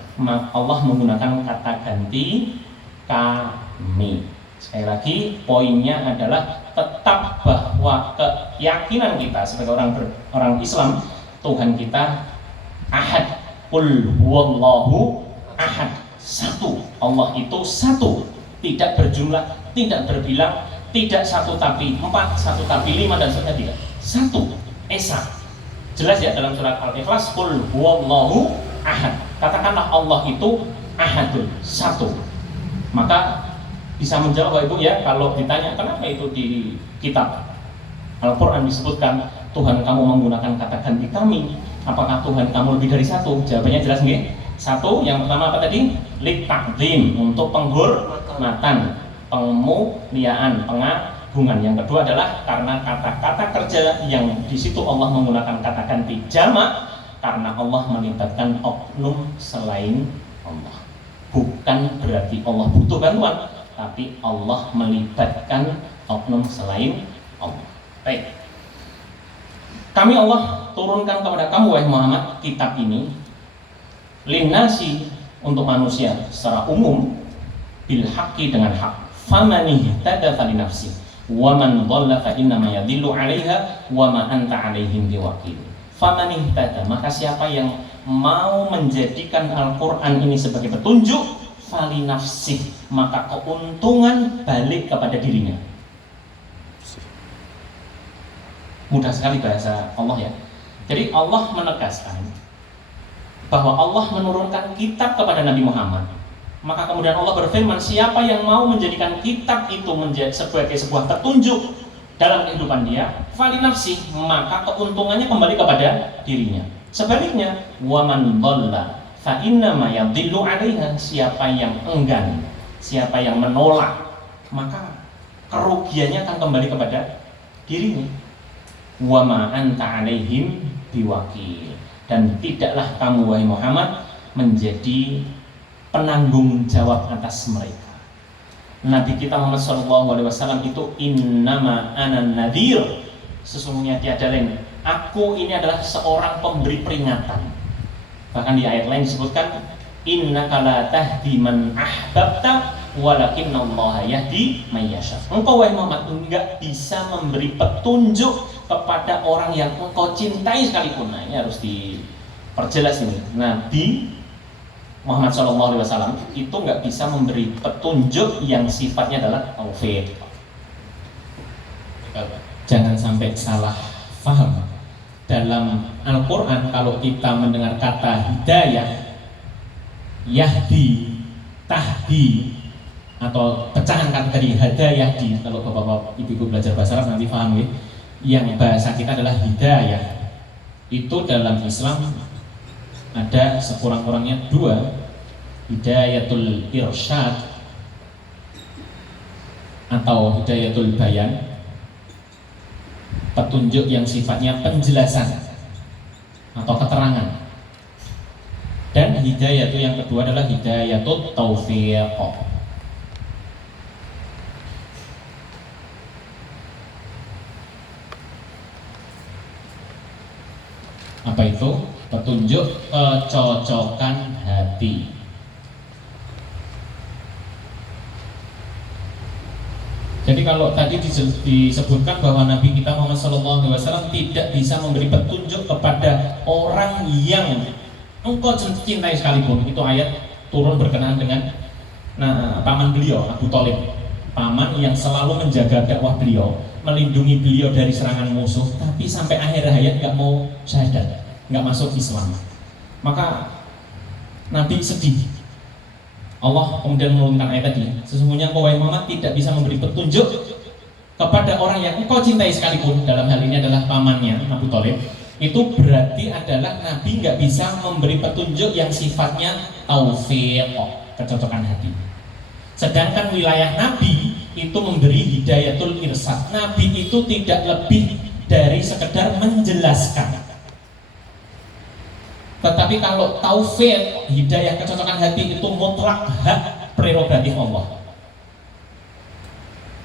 Allah menggunakan kata ganti kami. Sekali lagi poinnya adalah tetap bahwa keyakinan kita sebagai orang Islam, Tuhan kita ahad, qul huwallahu ahad, satu. Allah itu satu, tidak berjumlah, tidak berbilang, tidak satu tapi 4, satu tapi 5 dan seterusnya, tidak. Satu, esa. Jelas ya dalam surat Al-Ikhlas, qul huwallahu ahad. Katakanlah Allah itu ahadun, satu. Maka bisa menjawab Ibu ya, kalau ditanya kenapa itu di kitab Al-Quran disebutkan Tuhan kamu menggunakan kata ganti kami, apakah Tuhan kamu lebih dari satu? Jawabannya jelas nggih. Satu, yang pertama apa tadi? Litakzim, untuk penghormatan, pemuliaan, pengagungan. Yang kedua adalah karena kata-kata kerja yang di situ Allah menggunakan kata ganti jamak, karena Allah melibatkan oknum selain Allah. Bukan berarti Allah butuh bantuan, tapi Allah melibatkan oknum selain Allah. Baik. Kami Allah turunkan kepada kamu wahai Muhammad kitab ini linnasi, untuk manusia secara umum, bil haqqi, dengan hak. Famani ihtada falinafsi wa man dhalla fa innama yadhillu 'alaiha wa ma anta 'alaihim biwakil. Famani ihtada, maka siapa yang mau menjadikan Al-Qur'an ini sebagai petunjuk, falinafsi, maka keuntungan balik kepada dirinya. Mudah sekali bahasa Allah ya. Jadi Allah menegaskan bahwa Allah menurunkan kitab kepada Nabi Muhammad. Maka kemudian Allah berfirman, siapa yang mau menjadikan kitab itu menjadi sebagai sebuah petunjuk dalam kehidupan dia, fali nafsih, maka keuntungannya kembali kepada dirinya. Sebaliknya, waman dhalla fa innama yadhillu 'alaiha, siapa yang enggan, siapa yang menolak, maka kerugiannya akan kembali kepada dirinya. Wa ma anta 'alaihim biwakil, dan tidaklah kamu wahai Muhammad menjadi penanggung jawab atas mereka. Nabi kita Muhammad SAW itu innama ana nadhir, sesungguhnya tiada lain, aku ini adalah seorang pemberi peringatan. Bahkan di ayat lain disebutkan innaka la tahdi man ahbabta walakinnallaha yahdi may yasha. Engkau wahai Muhammad enggak bisa memberi petunjuk kepada orang yang engkau cintai sekalipun. Nah, ini harus diperjelas ini. Nabi Muhammad SAW itu nggak bisa memberi petunjuk yang sifatnya adalah taufik. Jangan sampai salah paham. Dalam Al-Quran kalau kita mendengar kata hidayah, yahdi, tahdi, atau pecahan kata dari hidayah, kalau bapak-bapak ibu-ibu belajar bahasa Arab nanti paham ya. Yang bahasa kita adalah hidayah. Itu dalam Islam ada sekurang-kurangnya dua, hidayatul irsyad atau hidayatul bayan, petunjuk yang sifatnya penjelasan atau keterangan, dan hidayah itu yang kedua adalah hidayatul taufiq. Apa itu? Petunjuk kecocokan hati. Jadi kalau tadi disebutkan bahwa Nabi kita Muhammad SAW tidak bisa memberi petunjuk kepada orang yang engkau cintai sekalipun, itu ayat turun berkenaan dengan paman beliau Abu Thalib, paman yang selalu menjaga dakwah beliau, melindungi beliau dari serangan musuh, tapi sampai akhir hayat nggak mau syahadat, nggak masuk Islam. Maka Nabi sedih. Allah kemudian menurunkan ayat tadi, sesungguhnya engkau wahai Muhammad tidak bisa memberi petunjuk kepada orang yang engkau cintai sekalipun, dalam hal ini adalah pamannya Abu Thalib. Itu berarti adalah Nabi nggak bisa memberi petunjuk yang sifatnya taufiq, kecocokan hati. Sedangkan wilayah Nabi itu memberi hidayatul irsyad. Nabi itu tidak lebih dari sekedar menjelaskan. Tetapi kalau taufik, hidayah kecocokan hati itu mutlak hak prerogatif Allah.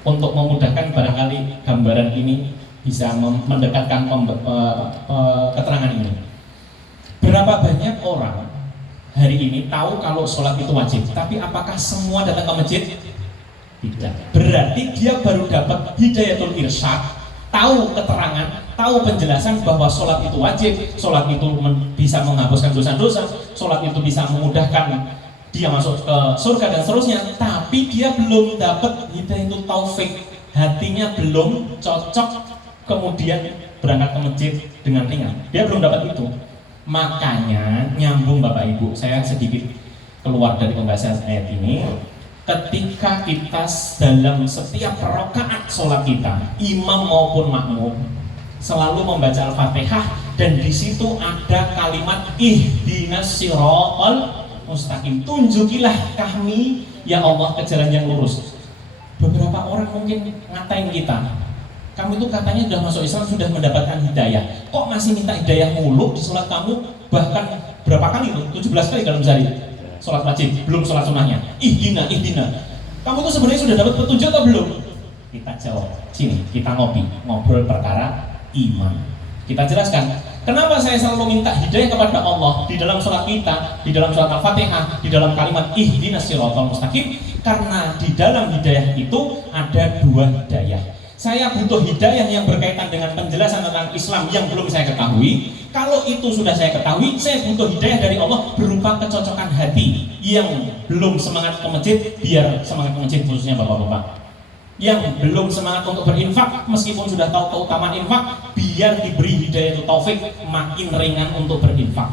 Untuk memudahkan barangkali gambaran ini bisa mendekatkan keterangan ini. Berapa banyak orang hari ini tahu kalau sholat itu wajib, tapi apakah semua datang ke masjid? Tidak. Berarti dia baru dapat hidayatul irsyad, tahu keterangan, tahu penjelasan bahwa sholat itu wajib, sholat itu bisa menghapuskan dosa-dosa, sholat itu bisa memudahkan dia masuk ke surga dan seterusnya, tapi dia belum dapat hidayatul taufik, hatinya belum cocok, kemudian berangkat ke masjid dengan ringan, dia belum dapat itu. Makanya nyambung Bapak Ibu, saya sedikit keluar dari pembahasan ayat ini. Ketika kita dalam setiap rakaat sholat kita, imam maupun makmum selalu membaca Al-Fatihah, dan di situ ada kalimat ihdinas siratal mustaqim, tunjukilah kami ya Allah ke jalan yang lurus. Beberapa orang mungkin ngatain kita, kamu itu katanya sudah masuk Islam, sudah mendapatkan hidayah, kok masih minta hidayah mulu di sholat kamu? Bahkan berapa kali itu? 17 kali dalam sehari sholat wajib, belum sholat sunnahnya. Ihdina. Kamu tuh sebenarnya sudah dapat petunjuk atau belum? Kita jawab, sini kita ngobrol perkara iman. Kita jelaskan, kenapa saya selalu minta hidayah kepada Allah di dalam sholat kita, di dalam sholat Al-Fatihah, di dalam kalimat ihdinas siratal mustaqim. Karena di dalam hidayah itu ada dua hidayah. Saya butuh hidayah yang berkaitan dengan penjelasan tentang Islam yang belum saya ketahui. Kalau itu sudah saya ketahui, saya butuh hidayah dari Allah berupa kecocokan hati. Yang belum semangat ke masjid, biar semangat ke masjid, khususnya bapak-bapak. Yang belum semangat untuk berinfak, meskipun sudah tahu keutamaan infak, biar diberi hidayah taufik makin ringan untuk berinfak.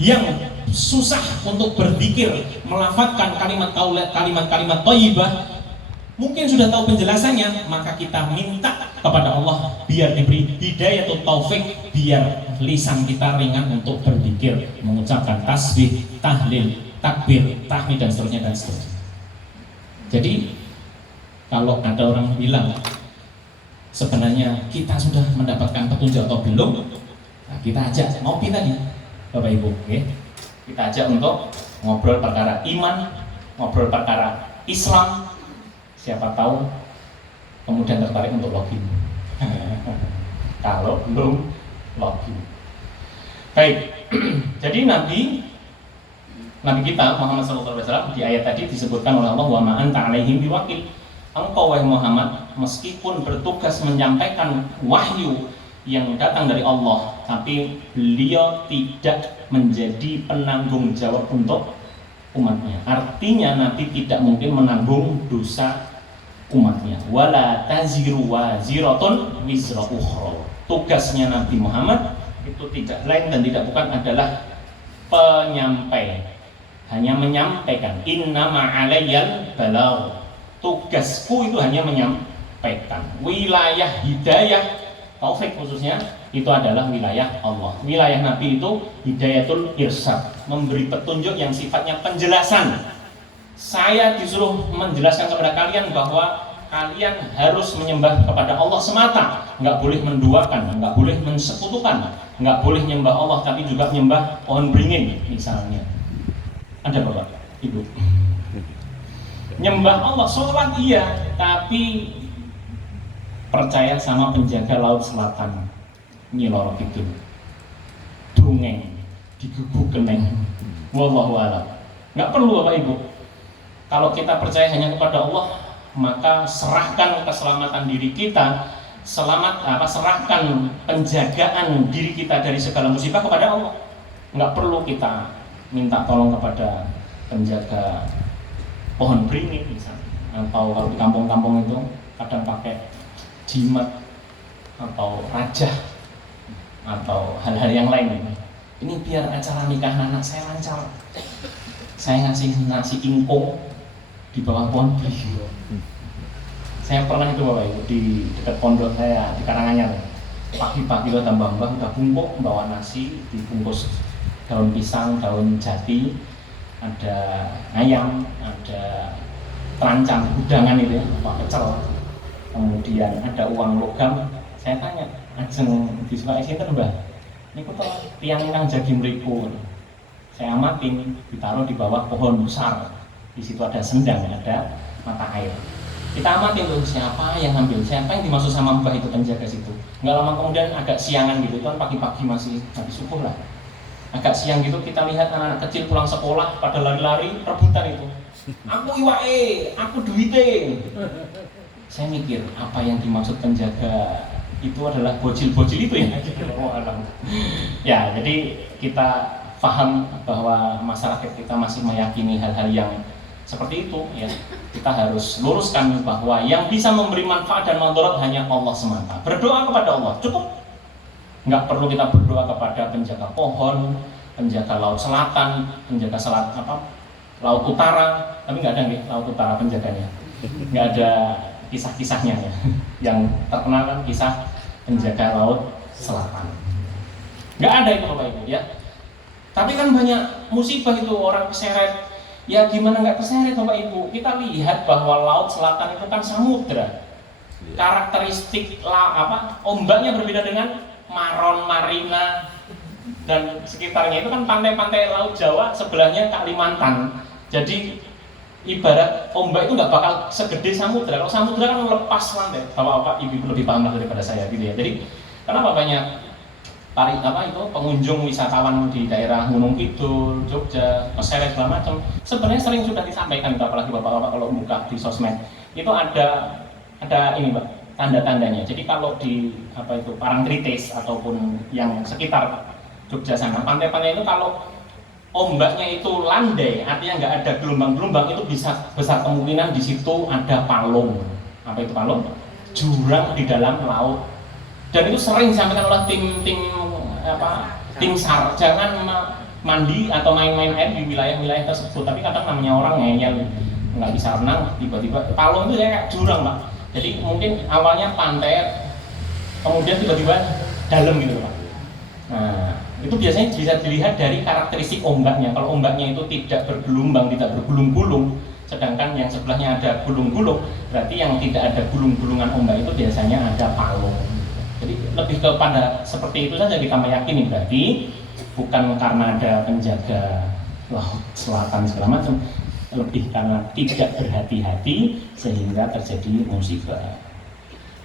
yang susah untuk berzikir, melafadzkan kalimat-kalimat thayyibah, mungkin sudah tahu penjelasannya, maka kita minta kepada Allah biar diberi hidayah atau taufik, biar lisan kita ringan untuk berzikir, mengucapkan tasbih, tahlil, takbir, tahmid dan seterusnya dan seterusnya. Jadi kalau ada orang bilang sebenarnya kita sudah mendapatkan petunjuk atau belum, nah kita ajak ngopi tadi, Bapak Ibu, okay? Kita ajak untuk ngobrol perkara iman, ngobrol perkara Islam, siapa tahu kemudian tertarik untuk login. Kalau belum login. Baik, jadi Nabi kita Muhammad SAW di ayat tadi disebutkan oleh Allah, wa ma anta alaihim biwakil. Engkau wahai Muhammad meskipun bertugas menyampaikan wahyu yang datang dari Allah, tapi beliau tidak menjadi penanggung jawab untuk umatnya. Artinya Nabi tidak mungkin menanggung dosa umatnya. Wala taziru waziratun wizra ukhra. Tugasnya Nabi Muhammad itu tidak lain dan tidak bukan adalah penyampai, hanya menyampaikan. Innama alayyal balagh. Tugasku itu hanya menyampaikan. Wilayah hidayah, taufik khususnya, itu adalah wilayah Allah. Wilayah Nabi itu hidayatul irsyad, memberi petunjuk yang sifatnya penjelasan. Saya disuruh menjelaskan kepada kalian bahwa kalian harus menyembah kepada Allah semata, nggak boleh menduakan, nggak boleh mensekutukan, nggak boleh menyembah Allah tapi juga menyembah pohon beringin misalnya. Ada Bapak, Ibu? Nyembah Allah, sholat iya, tapi percaya sama penjaga laut selatan, Nyiloro Kidul, dongeng, digubuk keneng, wallahu a'lam. Nggak perlu Bapak Ibu. Kalau kita percaya hanya kepada Allah, maka serahkan keselamatan diri kita, serahkan penjagaan diri kita dari segala musibah kepada Allah. Nggak perlu kita minta tolong kepada penjaga pohon beringin misalnya, atau kalau di kampung-kampung itu kadang pakai jimat atau rajah atau hal-hal yang lain. Ini biar acara nikah anak saya lancar, saya ngasih nasi ingkung di bawah pohon beringin. Saya pernah itu Bapak Ibu di dekat pondok saya di Karanganyar, pagi-pagi udah mbah-mbah udah bungkuk bawa nasi dibungkus daun pisang, daun jati, ada ayam, ada terancam, udangan itu ya, pecel, kemudian ada uang logam. Saya tanya, ajeng disukai sinten Mbah? Niku to tiyang ingkang jagi mriku. Saya amatin, ditaruh di bawah pohon besar. Di situ ada sendang, ada mata air. Kita amatin tuh siapa yang ngambil, siapa yang dimaksud sama Mbah itu penjaga situ. Nggak lama kemudian agak siangan gitu, kan pagi-pagi masih habis subuh lah. Agak siang gitu kita lihat anak-anak kecil pulang sekolah pada lari-lari rebutan itu. Aku iwae, aku duite. Saya mikir apa yang dimaksud penjaga itu adalah bocil-bocil itu ya. Ya, jadi kita paham bahwa masyarakat kita masih meyakini hal-hal yang seperti itu ya. Kita harus luruskan bahwa yang bisa memberi manfaat dan mudarat hanya Allah semata. Berdoa kepada Allah cukup. Nggak perlu kita berdoa kepada penjaga pohon, penjaga laut selatan, penjaga laut utara, tapi nggak ada nih laut utara penjaganya, nggak ada kisah-kisahnya ya. Yang terkenal kan kisah penjaga laut selatan, nggak ada itu Bapak Ibu ya. Tapi kan banyak musibah itu orang keseret, ya gimana nggak keseret Bapak Ibu? Kita lihat bahwa laut selatan itu kan samudra, karakteristik ombaknya berbeda dengan Maron, Marina dan sekitarnya itu kan pantai-pantai Laut Jawa, sebelahnya Kalimantan. Jadi ibarat ombak itu nggak bakal segede samudra. Kalau samudra kan lepas lantai. Bapak-bapak, ibu lebih paham daripada saya gitu ya. Jadi kenapa banyak pengunjung wisatawan di daerah Gunung Kidul, Jogja, keseret segala macam. Sebenarnya sering sudah disampaikan, apalagi bapak-bapak kalau buka di sosmed itu ada ini Pak, tanda-tandanya. Jadi kalau di Parangtritis ataupun yang sekitar Jogja sana, pantai-pantai itu kalau ombaknya itu landai, artinya nggak ada gelombang-gelombang, itu bisa besar kemungkinan di situ ada palung. Apa itu palung? Jurang di dalam laut. Dan itu sering disampaikan oleh tim SAR, jangan mandi atau main-main air di wilayah-wilayah tersebut, tapi kadang namanya orang ngeyel, nggak bisa renang, tiba-tiba Palung itu kayak jurang Pak. Jadi mungkin awalnya pantai, kemudian tiba-tiba dalam gitu Pak. Nah, itu biasanya bisa dilihat dari karakteristik ombaknya. Kalau ombaknya itu tidak bergelombang, tidak bergulung-gulung, sedangkan yang sebelahnya ada gulung-gulung, berarti yang tidak ada gulung-gulungan ombak itu biasanya ada palung. Jadi lebih kepada seperti itu saja kita meyakini, berarti bukan karena ada penjaga laut selatan segala macam, lebih karena tidak berhati-hati sehingga terjadi musibah.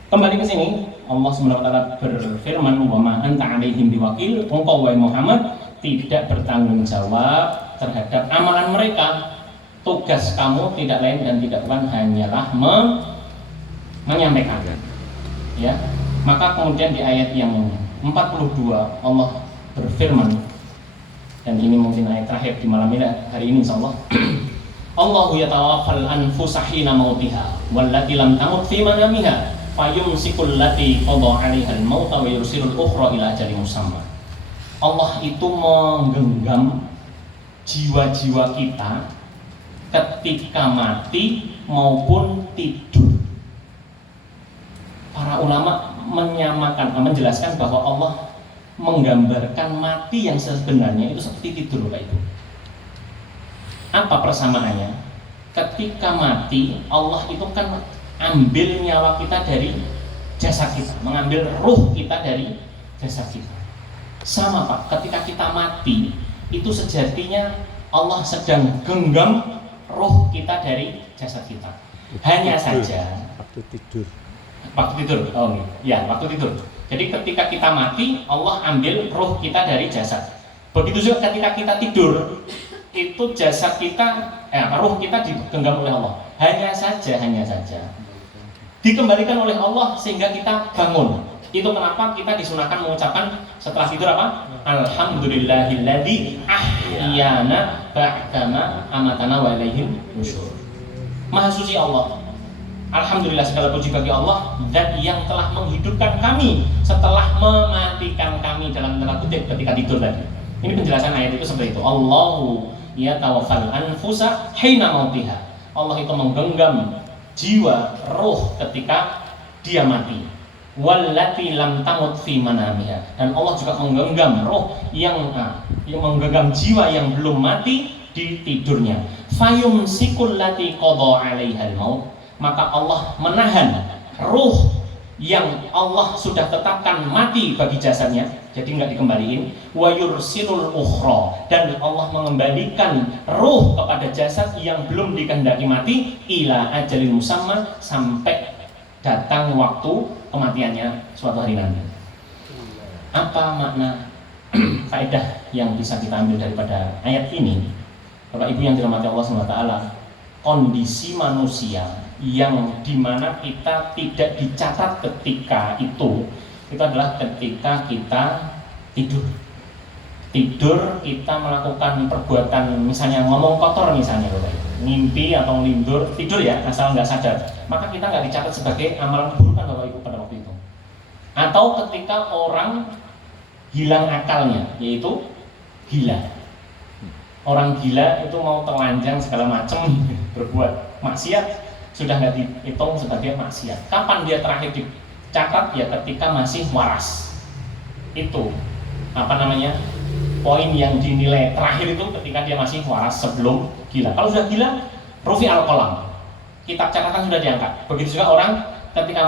Kembali ke sini, Allah SWT berfirman, "Wa ma anta 'alaihim biwakil." Engkau wahai Muhammad tidak bertanggung jawab terhadap amalan mereka. Tugas kamu tidak lain dan tidak bukan hanyalah menyampaikan. Ya. Maka kemudian di ayat yang 42 Allah berfirman, dan ini mungkin ayat terakhir di malam ini hari ini insyaallah. Allahu yatawaffal anfusa hina mautiha wallati lam tamut fi manamiha fayumsikul lati qada 'alaiha al-mauta wa yursilul ukhra ila ajalin musamma. Allah itu menggenggam jiwa-jiwa kita ketika mati maupun tidur. Para ulama menjelaskan bahwa Allah menggambarkan mati yang sebenarnya itu seperti tidur Bapak Ibu. Apa persamaannya? Ketika mati, Allah itu kan ambil nyawa kita dari jasad kita, mengambil ruh kita dari jasad kita. Sama Pak, ketika kita mati, itu sejatinya Allah sedang genggam ruh kita dari jasad kita. Hanya saja waktu tidur. Oh ya, waktu tidur. Jadi ketika kita mati, Allah ambil ruh kita dari jasad. Begitu juga ketika kita tidur, itu jasad kita, ruh kita digenggam oleh Allah. Hanya saja dikembalikan oleh Allah sehingga kita bangun. Itu kenapa kita disunahkan mengucapkan setelah tidur apa? Alhamdulillahilladzi ahyana ba'dama amatana wa ilaihil nusyur. Maha suci Allah. Alhamdulillah, segala puji bagi Allah, zat yang telah menghidupkan kami setelah mematikan kami dalam tanda kutip ketika tidur tadi. Ini penjelasan ayat itu seperti itu. Allahu yatawaffal anfusa hina mautiha. Allah itu menggenggam jiwa, ruh ketika dia mati. Wallati lam tamut fi manamiha. Dan Allah juga menggenggam ruh yang menggenggam jiwa yang belum mati di tidurnya. Fayumsikul lati qada 'alaihal maut. Maka Allah menahan ruh yang Allah sudah tetapkan mati bagi jasadnya, jadi nggak dikembaliin. Wa yursilul ukhra, dan Allah mengembalikan ruh kepada jasad yang belum dikehendaki mati ila ajalin musamma, sampai datang waktu kematiannya suatu hari nanti. Apa makna faedah yang bisa kita ambil daripada ayat ini? Bapak Ibu yang dirahmati Allah SWT, kondisi manusia yang dimana kita tidak dicatat ketika itu adalah ketika kita tidur kita melakukan perbuatan, misalnya ngomong kotor, misalnya mimpi atau lindur, tidur ya, asal nggak sadar, maka kita nggak dicatat sebagai amalan keburukan Bapak Ibu pada waktu itu. Atau ketika orang hilang akalnya, yaitu gila. Orang gila itu mau telanjang segala macam, berbuat maksiat, sudah nggak dihitung sebagai maksiat. Kapan dia terakhir dicatat? Ya ketika masih waras. Itu poin yang dinilai terakhir itu ketika dia masih waras, sebelum gila. Kalau sudah gila, rufi al-qalam, kitab catatan sudah diangkat. Begitu juga orang ketika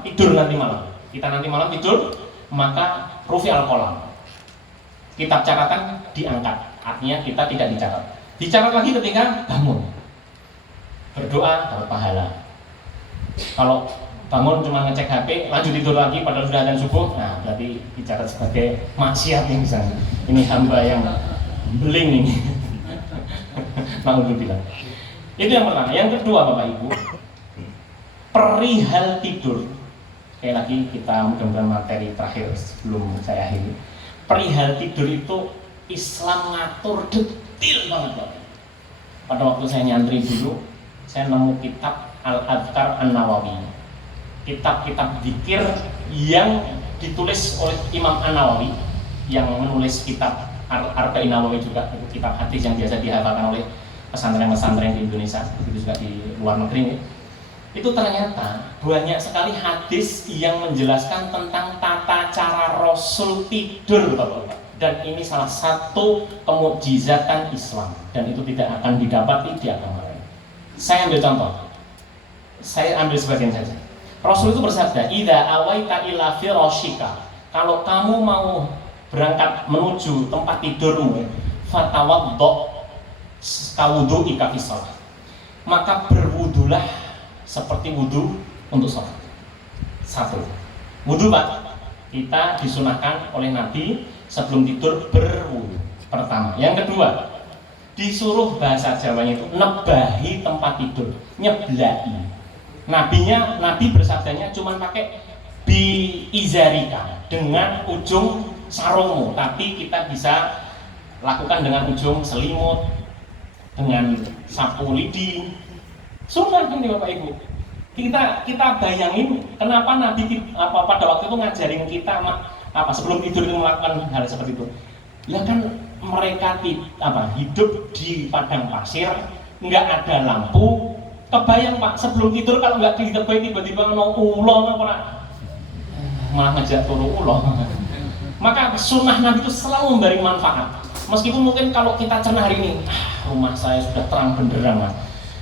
tidur nanti malam. Kita nanti malam tidur, maka rufi al-qalam, kitab catatan diangkat. Artinya kita tidak dicatat. Dicatat lagi ketika bangun, berdoa dapat pahala. Kalau bangun cuma ngecek HP, lanjut tidur lagi padahal sudah azan subuh, nah berarti dicatat sebagai maksiat yang misalnya. Ini hamba yang beling ini. Alhamdulillah. Itu yang pertama. Yang kedua Bapak Ibu, perihal tidur. Sekali lagi kita mudah-mudahan materi terakhir sebelum saya akhiri. Perihal tidur itu Islam ngatur detail banget Bapak. Pada waktu saya nyantri dulu, saya nemu kitab Al-Adhkar An-Nawawi, kitab-kitab zikir yang ditulis oleh Imam An-Nawawi, yang menulis kitab Arba'in Nawawi juga, itu kitab hadis yang biasa dihafalkan oleh pesantren-pesantren di Indonesia, begitu juga di luar negeri. Itu ternyata banyak sekali hadis yang menjelaskan tentang tata cara Rasul tidur, Bapak-bapak. Dan ini salah satu kemukjizatan Islam, dan itu tidak akan didapati di agama lain. Saya ambil contoh, saya ambil sebagian saja. Rasul itu bersabda, "Idza awaita ila firasyika." Kalau kamu mau berangkat menuju tempat tidurmu, fatawaddo kawudu'ika fi shalah. Maka berwudulah seperti wudu untuk sholat. Satu, wudu Pak, kita disunahkan oleh Nabi sebelum tidur berwudu. Pertama. Yang kedua, disuruh bahasa Jawanya itu nebahi tempat tidur, nyeblai. Nabi bersabdanya cuma pakai bi izarika, dengan ujung sarungmu, tapi kita bisa lakukan dengan ujung selimut, dengan sapu lidi. Sunnah ini Bapak Ibu. Kita bayangin kenapa Nabi pada waktu itu ngajarin kita sebelum tidur itu melakukan hal seperti itu. Ya kan mereka hidup di padang pasir, nggak ada lampu. Kebayang Pak, sebelum tidur kalau nggak ditebai tiba-tiba mau ulo malah ngejak turu ulo. Maka sunnah Nabi itu selalu memberi manfaat. Meskipun mungkin kalau kita cerna hari ini, rumah saya sudah terang benderang Mas.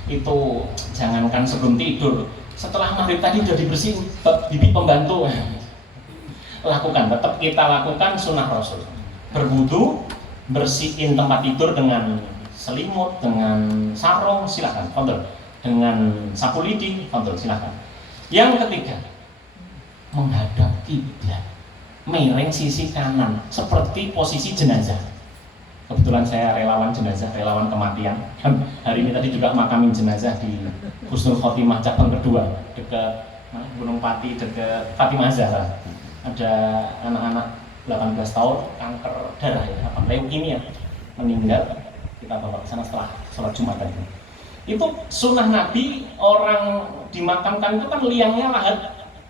Itu jangankan sebelum tidur, setelah maghrib tadi sudah dibersihin bibi pembantu. Tetap kita lakukan sunnah Rasul. Berwudu, bersihin tempat tidur dengan selimut, dengan sarung, silakan, fadhol. Dengan sapu lidi, fadhol, silakan. Yang ketiga, menghadap kiblat, miring sisi kanan seperti posisi jenazah. Kebetulan saya relawan jenazah, relawan kematian. Hari ini tadi juga makamin jenazah di Husnul Khotimah cabang kedua, dekat Gunung Pati, dekat Fatimah Zahra. Ada anak-anak 18 tahun kanker darah leukemia meninggal. Kita bawa ke sana setelah sholat Jumat tadi. Itu sunnah Nabi, orang dimakamkan itu kan liangnya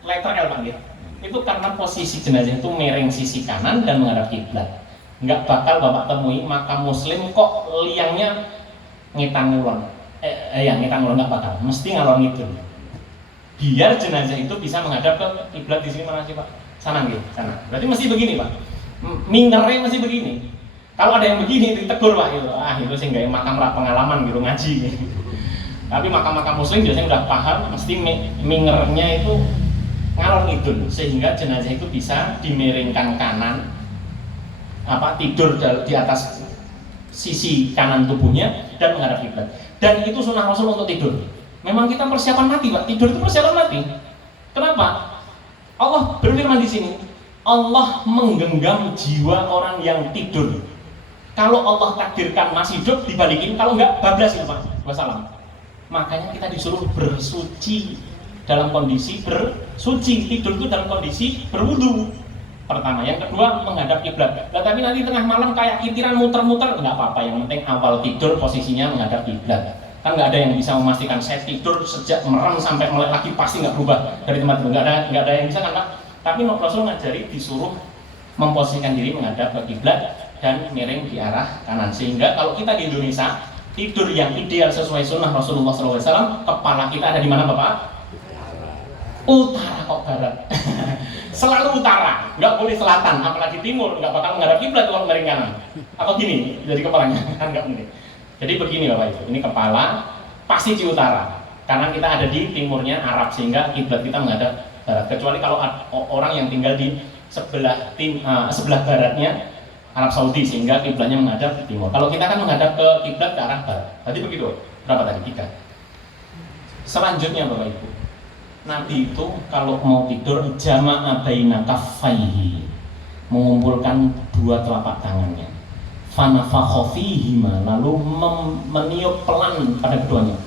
letter L Pak ya. Itu karena posisi jenazah itu miring sisi kanan dan menghadap kiblat. Nggak bakal Bapak temui makam muslim kok liangnya ngetan ngulon. Ngetan ngulon nggak bakal, mesti ngalor ngidul. Biar jenazah itu bisa menghadap ke kiblat. Di sini mana sih Pak? Sana nggih, sana. Berarti mesti begini Pak. Mingernya mesti begini. Kalau ada yang begini ditegur Pak itu. Itu sih nggak makam pengalaman gitu ngaji. Tapi makam-makam muslim biasanya udah paham, mesti mingernya itu ngalor ngidul sehingga jenazah itu bisa dimiringkan kanan, tidur di atas sisi kanan tubuhnya dan menghadap kiblat. Dan itu sunnah Rasul untuk tidur. Memang kita persiapan mati Pak. Tidur itu persiapan mati. Kenapa? Allah berfirman di sini, Allah menggenggam jiwa orang yang tidur. Kalau Allah takdirkan masih hidup dibalikin, kalau enggak bablas itu Pak. Wassalam. Makanya kita disuruh bersuci dalam kondisi bersuci. Tidur itu dalam kondisi berwudu. Pertama, yang kedua menghadap kiblat. Tapi nanti tengah malam kayak kitiran muter-muter nggak apa-apa. Yang penting awal tidur posisinya menghadap kiblat. Kan nggak ada yang bisa memastikan saya tidur sejak merem sampai melek lagi pasti nggak berubah dari tempat itu. Nggak ada yang bisa kan Pak. Tapi Rasul ngajari disuruh memposisikan diri menghadap ke kiblat dan miring di arah kanan. Sehingga kalau kita di Indonesia tidur yang ideal sesuai sunnah Rasulullah SAW, kepala kita ada di mana Bapak? Utara kok barat. Selalu utara, nggak boleh selatan, apalagi timur, nggak bakal menghadap kiblat kalau miring kanan. Atau gini, jadi kepalanya kan nggak mungkin. Jadi begini Bapak Ibu, ini kepala pasti di utara, karena kita ada di timurnya Arab sehingga kiblat kita menghadap barat. Kecuali kalau orang yang tinggal di sebelah baratnya Arab Saudi sehingga kiblatnya menghadap timur. Kalau kita kan menghadap ke kiblat ke arah barat. Tadi begitu, berapa tadi? 3. Selanjutnya Bapak Ibu, Nabi itu kalau mau tidur jama'a baina kaffaihi, mengumpulkan 2 telapak tangannya. Fanafakha fihima, lalu meniup pelan pada keduanya.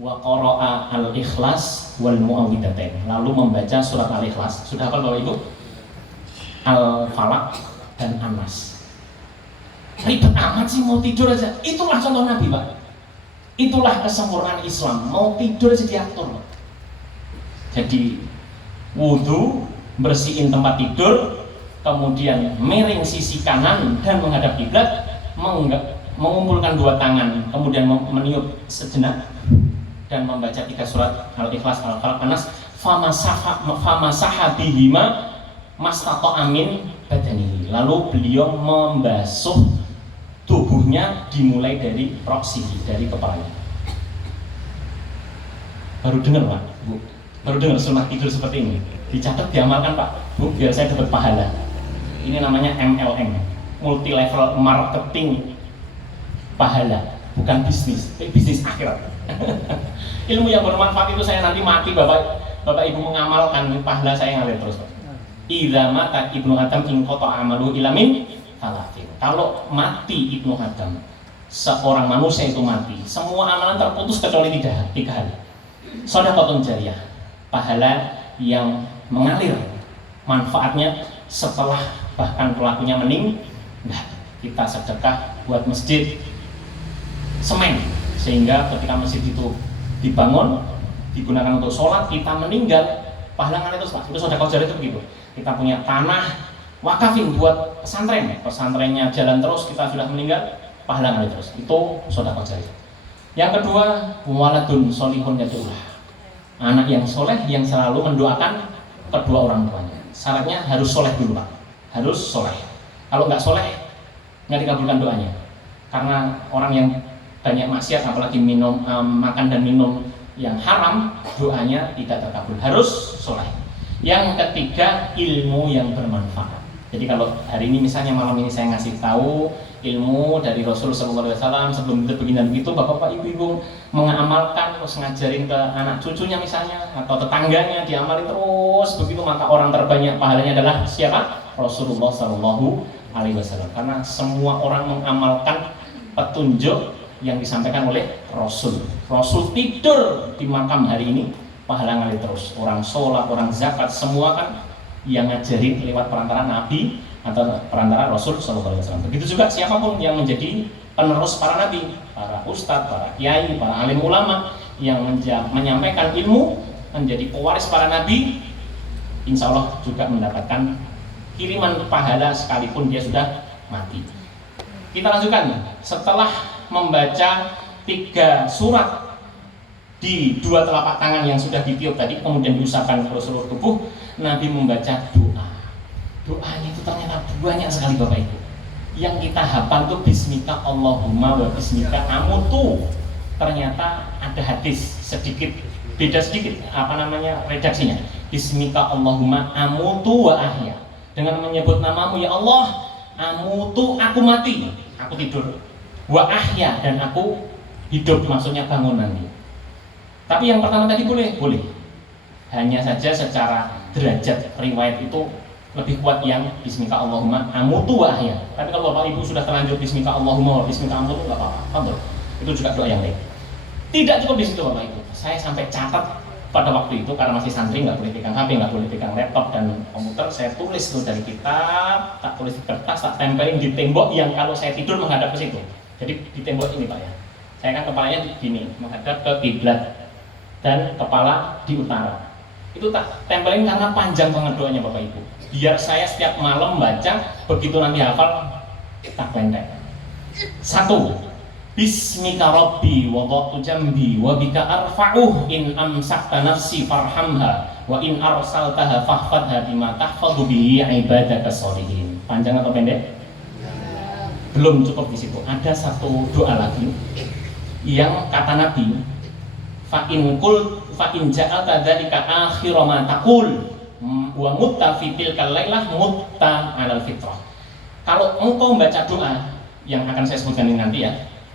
Wa qara'a al-ikhlas wal mu'awwidzatain, lalu membaca surat al-ikhlas. Sudah hafal Bapak Ibu? Al-Falaq dan An-Nas. Ribet amat sih mau tidur aja. Itulah contoh Nabi Pak. Itulah kesempurnaan Islam, mau tidur aja diatur. Jadi wudu, bersihin tempat tidur, kemudian miring sisi kanan dan menghadap kiblat, mengumpulkan dua tangan, kemudian meniup sejenak dan membaca 3 surat Al-Ikhlas, Al-Falaq, An-Nas, famasaha bihima mastata'a min badanihi. Lalu beliau membasuh tubuhnya dimulai dari roksihi, dari kepalanya. Baru dengar Pak, Bu? Baru dengar sunnah tidur seperti ini? Dicatat, diamalkan Pak, Bu, biar saya dapat pahala. Ini namanya MLM, multi level marketing pahala, bukan bisnis, tapi bisnis akhirat. Ilmu yang bermanfaat itu saya nanti mati Bapak Ibu mengamalkan, pahala saya ngalir terus Pak. Idza mata Ibnu Adam in qata amalu ila min talatin. Kalau mati Ibnu Adam, seorang manusia itu mati, semua amalan terputus kecuali 3 hal. Shadaqatun jariyah, pahala yang mengalir, manfaatnya setelah bahkan pelakunya meninggal. Kita sedekah buat masjid semen, sehingga ketika masjid itu dibangun, digunakan untuk sholat, kita meninggal, pahala ngalir terus Pak. Itu sedekah jariyah itu begitu. Kita punya tanah wakafin buat pesantrennya jalan terus, kita sudah meninggal, pahala ngalir terus. Itu sedekah jariyah. Yang kedua, waladun sholihun yad'ulah, anak yang soleh yang selalu mendoakan kedua orang tuanya. Syaratnya harus soleh dulu Pak, harus soleh. Kalau nggak soleh, nggak dikabulkan doanya. Karena orang yang banyak maksiat, apalagi makan dan minum yang haram, doanya tidak terkabul. Harus soleh. Yang ketiga, ilmu yang bermanfaat. Jadi kalau hari ini misalnya malam ini saya ngasih tahu ilmu dari Rasul SAW, sebelum itu begini dan begitu, bapak-bapak, ibu-ibu mengamalkan, terus ngajarin ke anak cucunya misalnya, atau tetangganya, diamalin terus begitu, maka orang terbanyak pahalanya adalah siapa? Rasulullah SAW. Karena semua orang mengamalkan petunjuk yang disampaikan oleh Rasul. Rasul tidur di makam hari ini, pahala ngalir terus. Orang sholat, orang zakat, semua kan yang ngajarin lewat perantara Nabi atau perantara Rasul SAW. Begitu juga siapapun yang menjadi penerus para nabi, para ustadz, para kiai, para alim ulama yang menyampaikan ilmu, menjadi pewaris para nabi, insya Allah juga mendapatkan kiriman pahala sekalipun dia sudah mati. Kita lanjutkan. Setelah membaca 3 surat di 2 telapak tangan yang sudah ditiup tadi, kemudian diusapkan ke seluruh tubuh, Nabi membaca doa. Doanya itu ternyata banyak sekali Bapak Ibu. Yang kita hafal itu Bismika Allahumma wa Bismika amutu. Ternyata ada hadis sedikit, beda sedikit redaksinya. Bismika Allahumma amutu wa ahya. Dengan menyebut namamu ya Allah, amutu, aku mati, aku tidur. Wa ahya, dan aku hidup, maksudnya bangun nanti. Tapi yang pertama tadi boleh. Hanya saja secara derajat riwayat itu lebih kuat yang Bismika Allahumma amutu wa ahya. Tapi kalau Bapak Ibu sudah terlanjur Bismika Allahumma wa Bismika amutu, nggak apa-apa. Itu juga doa yang lain. Tidak cukup di situ Bapak Ibu. Saya sampai catat pada waktu itu, karena masih santri, nggak boleh pegang HP, nggak boleh pegang laptop dan komputer. Saya tulis tuh dari kitab, tak tulis di kertas, tak tempelin di tembok yang kalau saya tidur menghadap ke situ. Jadi di tembok ini Pak ya. Saya kan kepalanya gini, menghadap ke kiblat dan kepala di utara. Itu tak tempelin karena panjang banget doanya Bapak Ibu. Biar saya setiap malam baca, begitu nanti hafal tak pendek. 1. Bismika Rabbi wa wada'tu jambi wa bika arfa'uh in amsakta nafsi farhamha wa in arsaltaha fahfadha bima tahfadhu bihi ibadaka sholihin. Panjang atau pendek? Belum cukup di situ. Ada satu doa lagi yang kata Nabi, fa in ja'alta dzalika akhir ma taqul wa mutta fi tilkal lailah mutta 'alal fitrah. Kalau engkau membaca doa yang akan saya sebutkan ini nanti ya,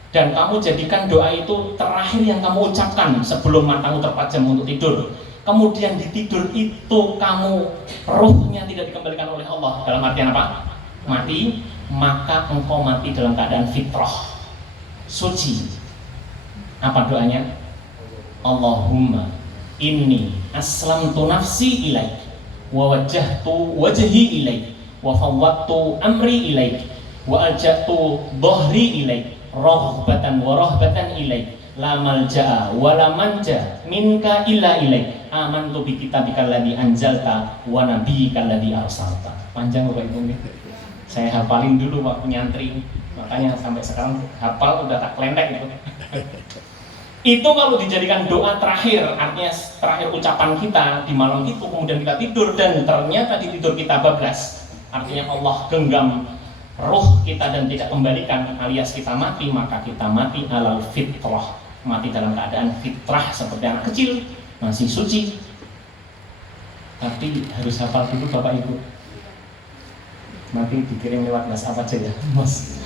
dan kamu jadikan doa itu terakhir yang kamu ucapkan sebelum matamu terpejam untuk tidur, kemudian di tidur itu kamu ruhnya tidak dikembalikan oleh Allah, dalam artian apa? Mati, maka engkau mati dalam keadaan fitrah, suci. Apa doanya? Allahumma inni aslamtu nafsi ilaik wa wajjahtu wajhi ilaik wa fawwadtu amri ilaik wa alja'tu dhahri ilaik raghbatan wa rahbatan ilaik la malja'a wa la manja minka illa ilaik amantu bi kitabikal ladzi anzalta wa nabiyyikal ladzi arsalta. Panjang Bapak Ibu. Saya hafalin dulu waktu nyantri, makanya sampai sekarang hafal udah tak kelendek itu. Itu kalau dijadikan doa terakhir, artinya terakhir ucapan kita di malam itu, kemudian kita tidur dan ternyata di tidur kita bablas, artinya Allah genggam ruh kita dan tidak kembalikan, alias kita mati, maka kita mati alal fitrah, mati dalam keadaan fitrah seperti anak kecil, masih suci. Tapi harus hafal dulu Bapak Ibu. Nanti dikirim lewat WhatsApp aja ya, Mas.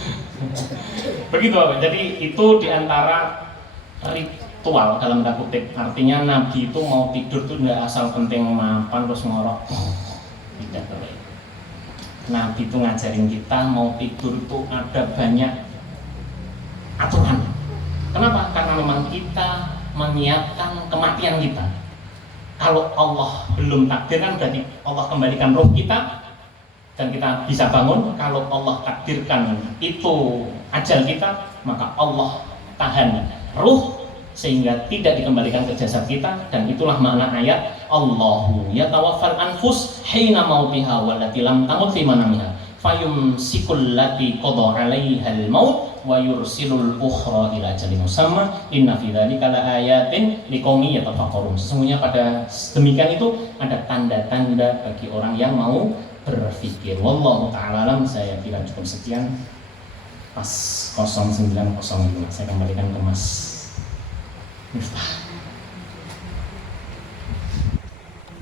Begitu Bapak. Jadi itu diantara ritual dalam tanda kutip, artinya Nabi itu mau tidur tuh nggak asal penting mapan terus ngorok, tidak Bapak. Nabi itu ngajarin kita mau tidur itu ada banyak aturan. Kenapa? Karena memang kita menyiapkan kematian kita. Kalau Allah belum takdirkan, berarti Allah kembalikan ruh kita dan kita bisa bangun. Kalau Allah takdirkan itu ajal kita, maka Allah tahan ruh sehingga tidak dikembalikan ke jasad kita. Dan itulah makna ayat Allahu yatawaffal anfus hina mautiha wallati lam tamut fi manamiha fayumsikul lati qada 'alaihal maut wa yursilul ukhra ila ajalin musamma inna fi dzalika laayatin liqaumin yatafakkarun. Sesungguhnya pada demikian itu ada tanda-tanda bagi orang yang mau berpikir. Wallahu ta'ala alam. Saya kira cukup sekian. Pas 09.05 saya kembalikan ke Mas Miftah.